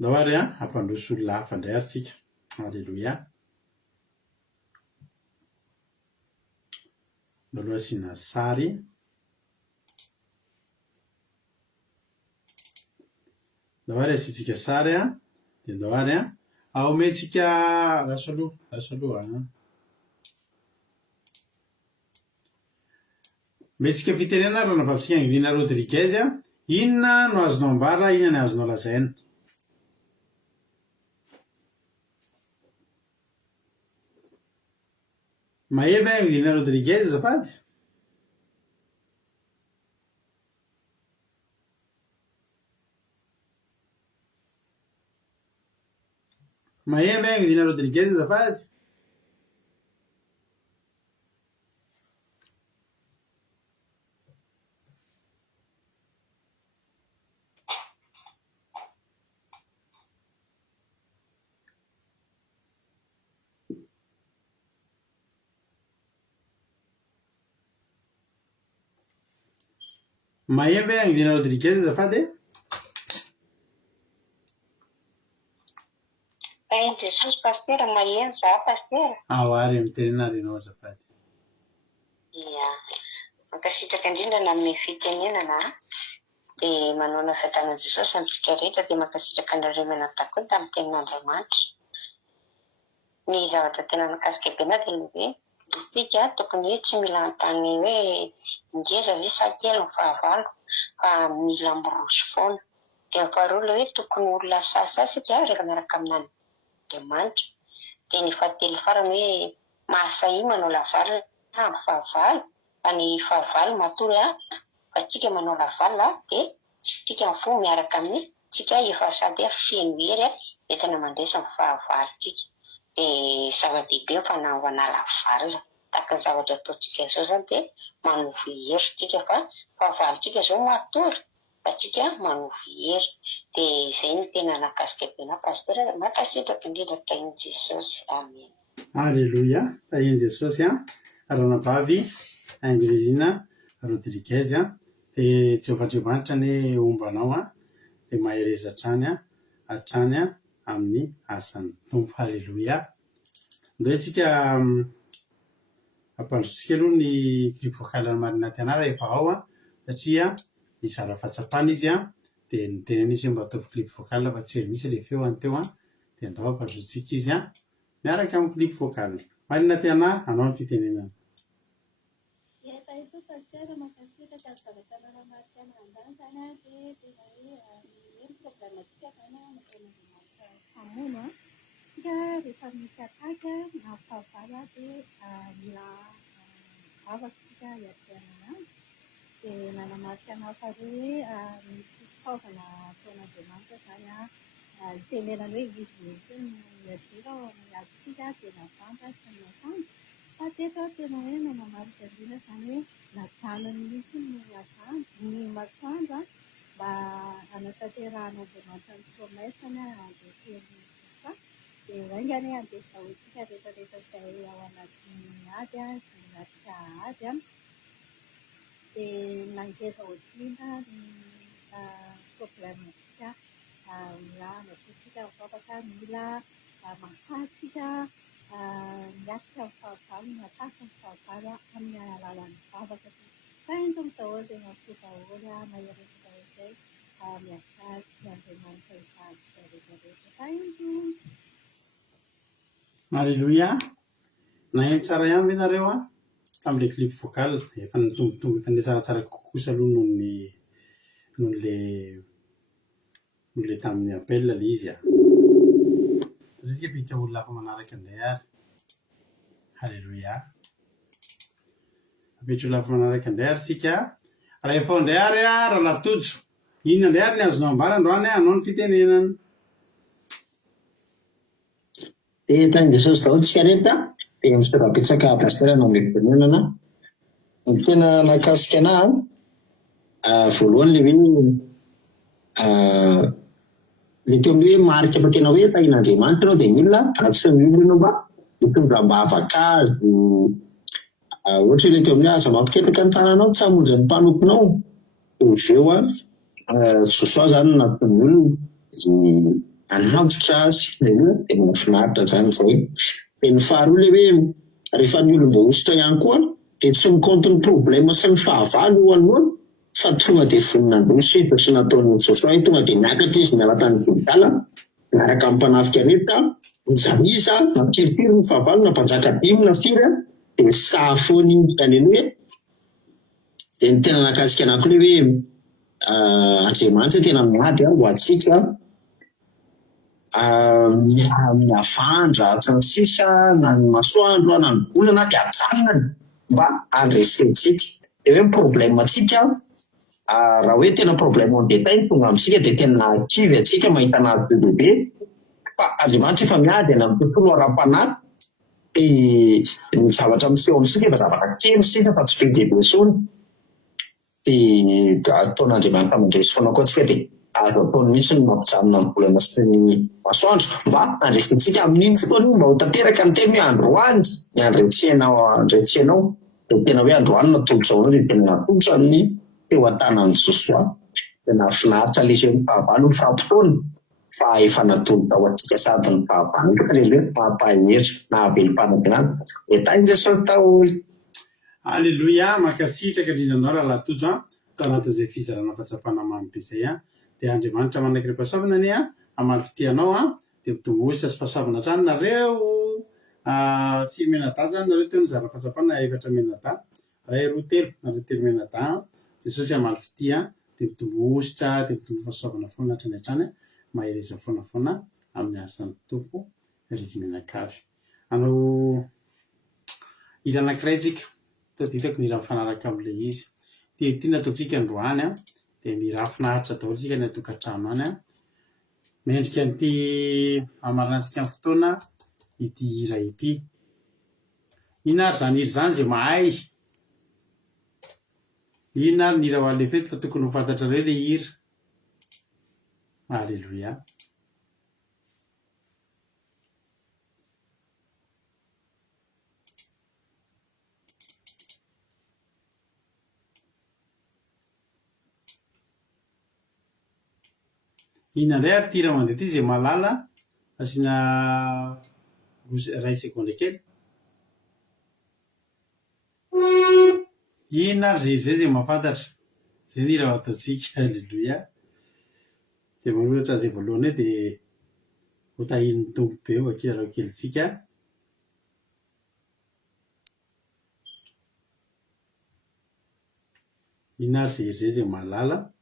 Ndao ary a ampandroso olona hafa indray ary tsika. Alleloia. Mbaloha asiana sary. Ndao ary asiantsika sary a. Dia ndao ary a aomentsika raso aloha mentsika fitenena raha nampavitsika Angelina Rodriguez a, inona no azonao ambara inona ny azonao lazaina. Mahebe Angelina Rodriguez azafady. Mahembe Angelina Rodriguez azafady. Mahembe Angelina Rodriguez azafady. Tainy Jesosy pastera maheno za pastera. Ao ary mitenena renao azafady. Ia, mankasitraka indrindra na amin'ny fitenenana dia manao fiadanana Jesosy amintsika rehetra dia mankasitraka anareo menatako tamin'ny tenin'Andriamanitra. Ny zavatra tena nakasika be na dia hoe isika tokony hoe tsy mila antany hoe ngeza ve sa kely ny fahavalo fa mila miroso foana. Dia faharoa ilay hoe tokony olona sasasika rehefa miaraka amin'Andriamanitra. Dia ny fahatelo farany hoe mahasahy manao lavalina amin'ny fahavalo fa ny fahavalo matory fa tsika manao lavalina dia tsika mifoha miaraka amin'ny tsika efa sady feno hery dia tena mandresa ny fahavalontsika. Dia zava-dehibe ny fanaovana lavalina tahaka ny zavatra ataontsika izao zany dia manovy hery tsika fa fahavalontsika izao matory fa tsika manovy hery. Dia izay ny tena nakasika be na pastera mankasitraka indrindra tainy Jesosy. Amen. Alleloia. Tahiny Jesosy a ranabavy Angelina Rodriguez a dia Jehovah-Andriamanitra ny ombanao a dia mahereza hatrany amin'ny asan'ny tompo. Alleloia. Ndao tsika ampandrosotsika aloha ny clip vocal marina tiana rehefa ao a satria mizara fahatsapana izy a dia nitenena izy mba ataovy clip vocal fa tsy ely misy ilay feo anteo a dia ndao ampandrosotsika izy a miaraka amin'ny clip vocal. Marina tiana anao ny fitenenana. pasteur makasitraka ny zavatra manamarika andany zany a dia tena hoe ny problèmantsika zany a nataon'Andriamanitra famono a tsika rehefa misy ataka na fahavalo a dia mila mivavaka tsika hiatriana azy dia nanamarika anao faharoa hoe misy fitaovana ataon'Andriamanitra zany a itenenany hoe izy mihitsy miadira ao amin'ny atsika dia navanga sy ny masoandro fa teto tena hoe nanamarika indrindra zany hoe najanony mihitsy ny masoandro ny masoandro a mba hanatanteran'Andriamanitra ny promesany andreseny fa dia vaingany andesahotsika rehetrarehetra izay ao anatin'ny ady a sy natrika ady a dia nangeza ohatrina ny problèmantsika mila hanatsika mivavaka mila masatsika miatrika ny fahavalo nataka ny fahavalo amin'ny alalan'ny vavaka fainto ny daholo dia masoa daholo mahery izay miakasy Andriamanitra izahantsika rehetrarehetra fainto. Alleluia. Nahaino tsara ihany ve nareo a tamin'ilay clip vocal efa nitombotombo efa nile tsaratsara kokosa aloha noho le tamin'ny appel le izy a satria piditra olona hafa manaraka indray ary. Halleluia. Apiditra olona hafa manaraka indray ary sika raha efa indray ary a raha latojo inona indray ary ny azonao ambara androany anao ny fitenenana. Dia tain'i Jesosy daholo tsika rehetra dia misorapetsaka pasteur anao mivononana ny tena nakasika anahy voalohany le hoe le teo amin'ny hoe marika fa tena hoe tahin'Andriamanitra ianao dia milona raha tsy mivona ianao mba mitondra mbavaka azy ohatra hoe le teo amin'ny aza mampiketraka ny tananao tsy hamonjy ny mpanomponao dia eo sosoa zany natony olona anavotra azy dia mahafinaritra zany izay. Dia ny faharoa le hoe rehefa ny olom-bohosotra ihany koa dia tsy mikaonty ny problème sy ny fahavalo aloha fa tonga dia voninandroso izy sy nataon'ny Joshua tonga dia niakatra izy niala tany Gilgal miaraka amin'ny mpanafika rehetra nizaniza nampiripiry ny fahavalo nampanjaka dimy na firy dia sahafoany haleloia. Dia ny tena nakasika anahy koa le hoe Andriamanitra tena miady ho antsika miavandra tsy ny sisa na ny masoandro na ny bolana dia ajanona mba andresentsika. Dia hoe problèmantsika raha hoe tena problème en détail tonga amintsika dia tena kivy atsika mahita anazy be lehibe fa Andriamanitra efa miady any amin'ny tontolo ara-panahy dia ny zavatra miseho amintsika efa zavatra kely sika fa tsy be dehibe intsony dia ataon'Andriamanitra mandresy foana koa antsika dia azo ataony mihitsy ny mampijanona ny bolana sy ny masoandro mba andresentsika amin'iny fotoana mba ho tanteraka ny teny hoe androany ny andretsenao dia tena hoe androany natolotra ao dia tena natolotra ny teo an-tanan'i Joshua dia nahafinaritra le izy hoe ny fahavalo ny fahampotoana fa efa natolotra ao antsika sady ny fahavalo aleluia mampahery na habelim-panantenana dia tain'i Jesosy daholo. Alleluia. Mankasitraka indrindra anao raha latojo tao anatin'izay fizarana fahatsapana mamy be izay dia Andriamanitra manaiky ireo mpahasoavana anie amaly fitianao dia mitombosa sy fahasoavana hatrany nareo firy menada zany nareo teo nizara fahatsapana efatra menada ray roa telo nareo telo menada Jesosy amaly fitia dia mitombositra dia mitombo fahasoavana foana hatrany hatrany mahereza foana amin'ny asan'ny tompo rizy menakavy. Anao hira anankiray tsika taditako ny hira mifanaraka amin'ilay izy dia tiana ataontsika androany dia mira finaritra daholo tsika ny atokantrano any mendrika an'ity amarantsika ny fotoana ity hira ity. Inona ary zany hira zany izay mahay inona ary ny hira ho an'ilay fety fa tokony ho fantatra ireo ilay hira. Alleluia. Inona indray ary tira mandeha ity izay malala asiana ray seconde kely. Inona ary zay mahafantatra izay ny hira ho ataontsika. Alleluia. Izay manoratra izay voalohany hoe dia ho tahin'ny tompo be ho akirarao kelitsika. Inary zay malala.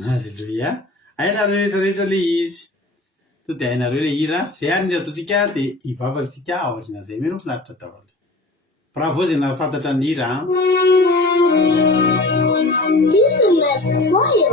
Halleluia. Hainareo rehetrarehetra le izy. To dia hainareo le hira zay ary ny ataontsika dia hivavakantsika aorian'izay mino finaritra daholo. Bravo zay nahafantatra ny hira. This is last choir.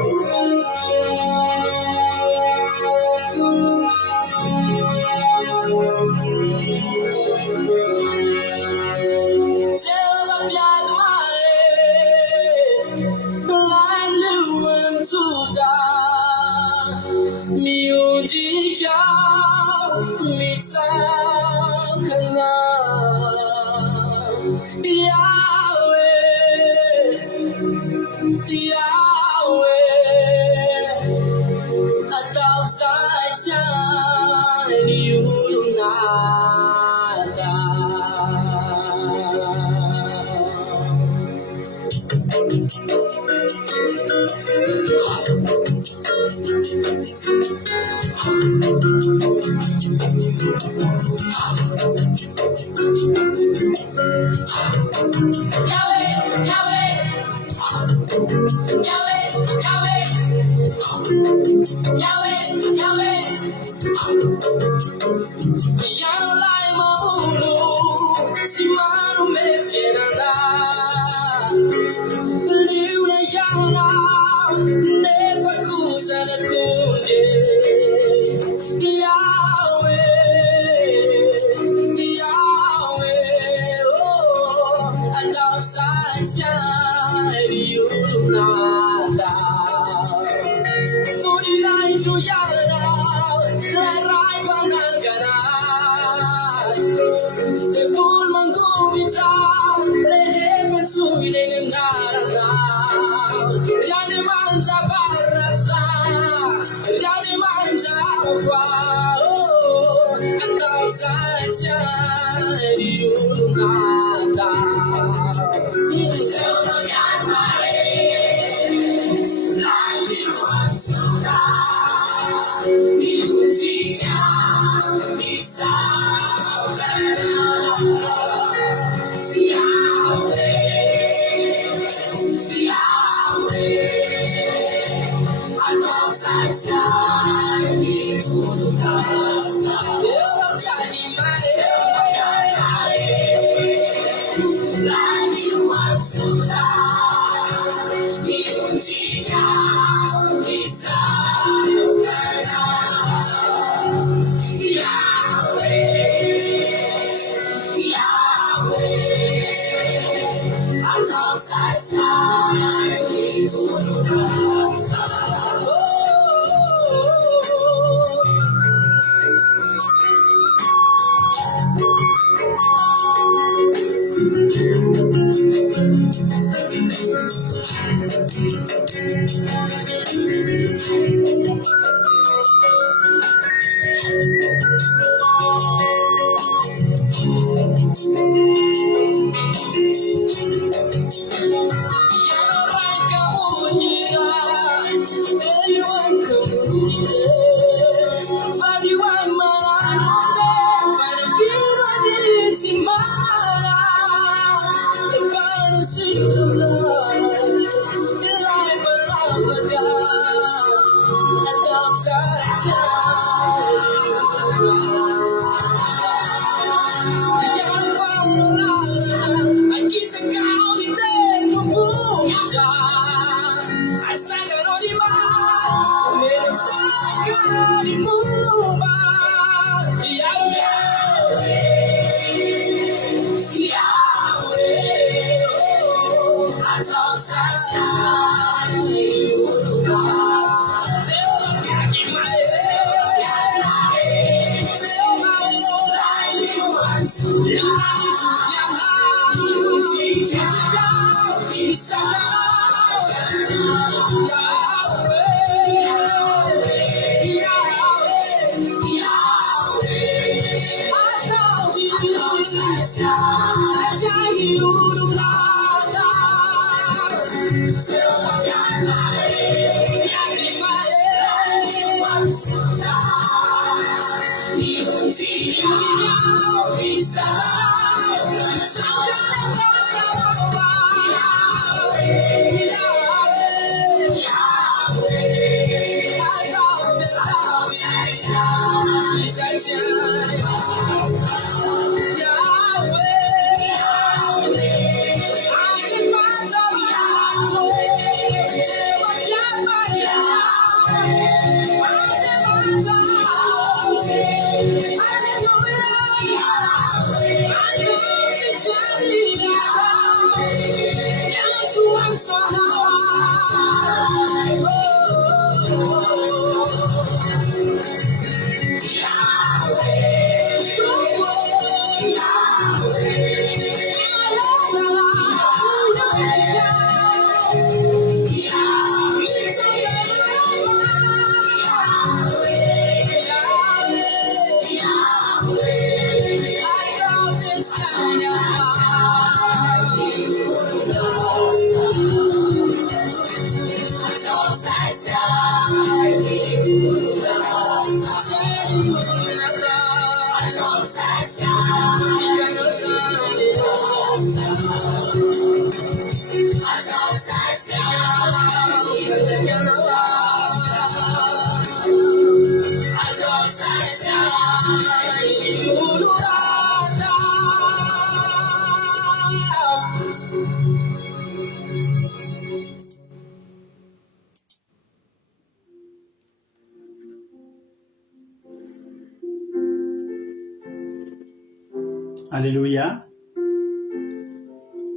Alleluia.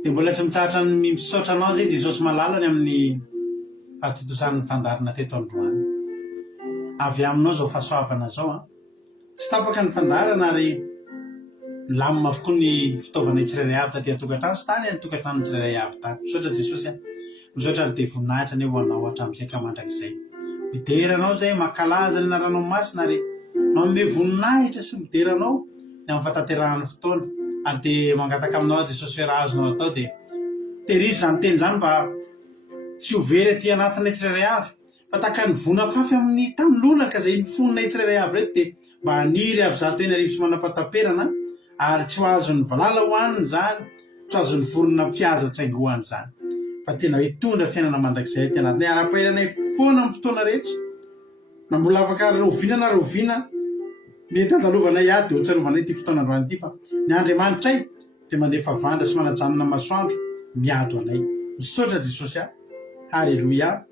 Dia mbola tsy mitsahatra ny misaotra anao zay Jesosy malalany amin'ny fahatotosany fandarina teto androany. Avy aminao zao fahasoavana zao tsy tapaka ny fandarana ary lamina avokoa ny fitaovana tsirairay avy taty atokantrano sy tany ny tokantrano tsirairay avy tato. Misaotra Jesosy misaotra ny dia voninahitra ny eo anao hatramin'izay mandrakizay. Mideranao zay mankalaza ny anaranao masina ary manome voninahitra sy mideranao ny amin'ny fataterahany fotoana ary dia mangataka aminao Jesosy fiaraha azonao atao dia terizo zany teny zany mba tsy ho very aty anatinay tsirairay avy fa taka ny vonafafy amin'ny tanylolaka zay mifononay tsirairay avy reto dia mba haniry avy zato eny arivo sy manam-pataperana ary tsy ho azon'ny valala hoaniny zany, tsy ho azon'ny vorona mpiaza-tsaingy hoany zany fa tena hitondra fiainana mandrakizay ty anatinay ara-paheranay foana amin'ny fotoana rehetra na mbola afaka roviana na roviana mety andalovanay ady dia ho tsarovanay ty fotoana androany ity fa ny Andriamanitray dia mandefa vandra sy manajanona masoandro miado anay. Misaotra Jesosy Halleluia.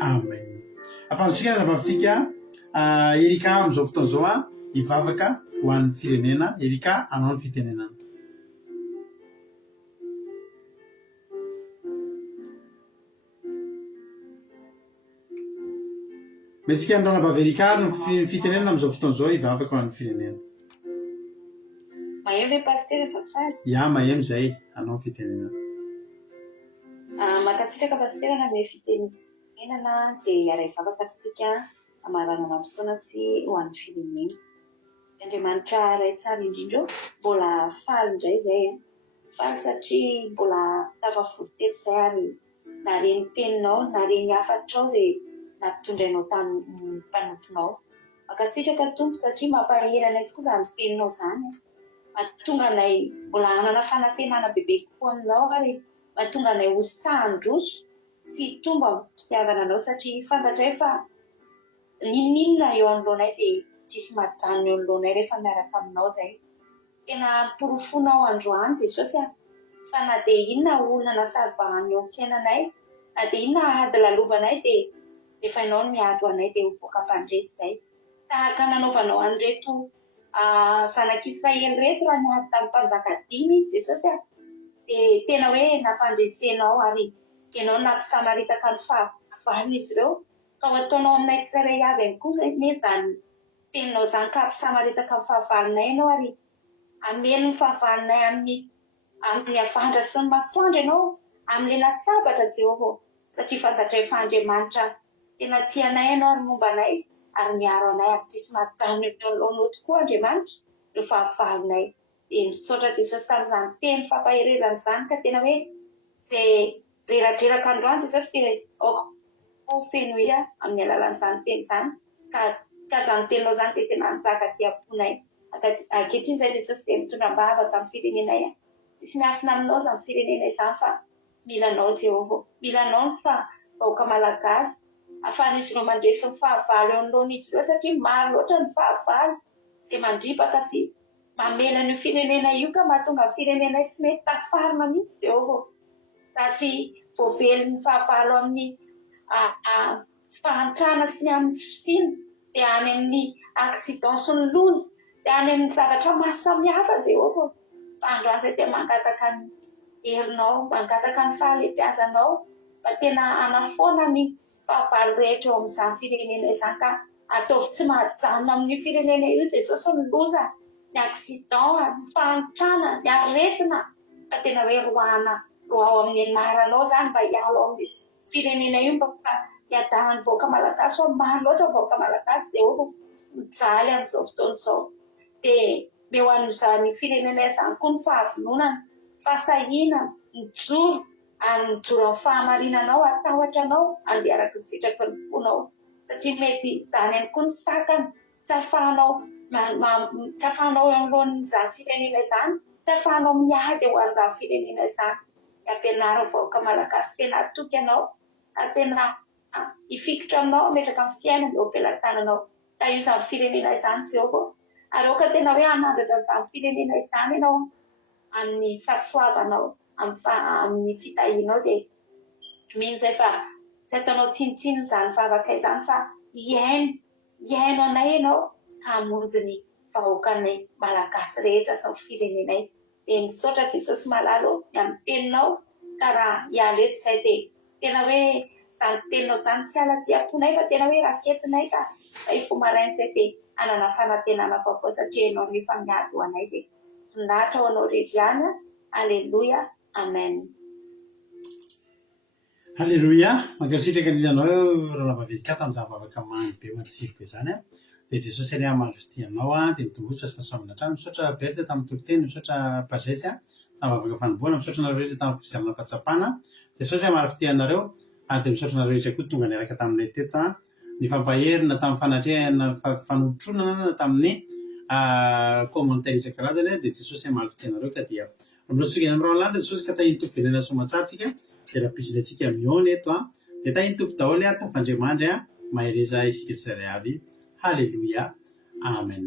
Amen. Afantsika na vavintsika Erika amin'izao fotoana zao hivavaka ho an'ny firenena. Erika, anao ny fitenenana. Metsika androna baverika ny fitenenana amin'izao fotoana zao hivavaka ho an'ny firenena. Mahay ve pasteur Safady? Ya, mahay zay anao fitenenana. Makasitraka pasteur na me fitenenana dia ara hivavaka sika amaranana amin'ny fotoana sy ho an'ny firenena. Andriamanitra ray tsara indrindra mbola faly indray zay faly satria mbola tafavory teto zay ary nareny teninao nareny hafatrao zay nampitondrainao tamin'ny mpanomponao. Makasitraka tompo satria mampaheranay tokoa zany teninao zany mahatonga anay mbola hanana fanantenana bebe kokoa aminao ary mahatonga anay ho sahandroso sy tomba fitiavana anao satria fantatray fa ninona eo anoloanay dia tsisy mahajanona eo anoloanay rehefa miaraka aminao zay. Tena mporofonao androany Jesosy fa na dia inona olona nasaribahany eo amin'ny fiainanay na dia inona ady lalovanay dia rehefa ianao no miado anay dia mivoaka mpandresy zay. Tahaka nanaovanao an'ireto zanak'Israely reto raha niady tamin'ny mpanjaka 5 izy Jesosy dia tena hoe nampandresenao ary ianao nampisamaritaka ny fahavalony izy ireo ka ho ataonao aminay tsirairay avy ihany koa zay ne zany teninao zany ka hampisamaritaka ny fahavalonay ianao ary amelo ny fahavalonay amin'ny avandra sy ny masoandro ianao amin'ny latsabatra Jehova satria fantatray fa Andriamanitra tena tianay ianao ary mombanay ary miaro anay ary tsisy mahajanona eo anoloanao tokoa Andriamanitra no fahavalonay. Dia misaotra Jesosy tamin'izany teny fampaherezana izany ka tena hoe zay reradraraka androany jesosy dia feno ia amin'ny alalan'izany teny izany ka zany teninao zany dia tena nijaka diaponay ankehitriny izay jesosy dia mitondram-bavaka amin'ny firenenay tsisy miafina aminao zany firenenay izany fa milanao Jehova milanao ny vahoaka malagasy ahafahan'izy ireo mandresy ny fahavalo eo anoloan'izy ireo satria maro loatra ny fahavalo izay mandripaka sy mamela ny firenena io ka mahatonga ny firenenay tsy mety tafarina mihitsy Jehova raha tsy voavely ny fahavalo amin'ny fahantrana sy ny amin'ny tsy fisina dia any amin'ny accident sy ny loza dia any amin'ny zavatra maro samihafa Jehova fa androany izay dia mangataka ny herinao mangataka ny fahalebiazanao mba tena anafoana ny fahavalo rehetra eo amin'izany firenena izany ka ataovy tsy mahajanona amin'ny firenena io Jesosy ny loza ny accident ny fahantrana ny aretina fa tena hoe roahana roao amin'ny anaranao zany mba hialo amin'ny firenena io mba hiadanany vahoaka malagasy ho maro loatra vahoaka malagasy Jehova mijaly amin'izao fotoana izao dia meo an'izany firenena izany koa ny fahavononana fahasahiana mijoro mijoro amin'ny fahamarinanao atahotra-nao andeha araka ny sitraky ny fonao satria mety izany ihany koa ny sakana tsy ahafahanao eo alohan'izany firenena izany tsy ahafahanao miady eo an'izany firenena izany ampianarana vahoaka malagasy tena atoky anao ary tena hifikotra aminao metraka amin'ny fiainana eo am-pelantananao ka io izany firenena izany Jehova ary oka tena hoe hanandratra izany firenena izany ianao amin'ny fahasoavanao amin'ny fitahianao dia mino izay fa tsy ataonao tsinotsino izany vavaka izany fa hiaino anay ianao ka hamonjy ny vahoakanay malagasy rehetra sy ny firenenay dia misaotra Jesosy malalo ny amin'ny teninao ka raha hiala eto izay dia tena hoe izany teninao izany tsy ala diaponay fa tena hoe raketinay ka ifo maraina izay dia anana fanantenana vaovao satria ianao rehefa miady ho anay dia voninahitra ho anao rehetra Alleluia amen. Alleluia mankasitraka indrindranao raha mahavelika tamin'izany vavaka mamy be matsiro be izany dia Jesosy any amaly fitianao dia mitombotra sy fahasoavana trano misaotra Berta tamin'ny tokoteny misaotra Pazesy tamin'ny vavaka fanomboana misaotra nareo rehetra tamin'ny fizarana fahatsapana Jesosy amaly fitianareo dia misaotra nareo rehetra koa tonga niaraka taminay teto ny fampaherina tamin'ny fanatrehana fanotronana tamin'ny commentaire isan-karazany dia Jesosy amaly fitianareo ka dia amin'izao amin'ny rahalandra Jesosy ka tahiny tompo venena soamantsaritsika dia rahapisiny antsika mihaona eto dia tahiny tompo daholo tafandriamandry mahereza isika tsirairay avy. Halleluia amen.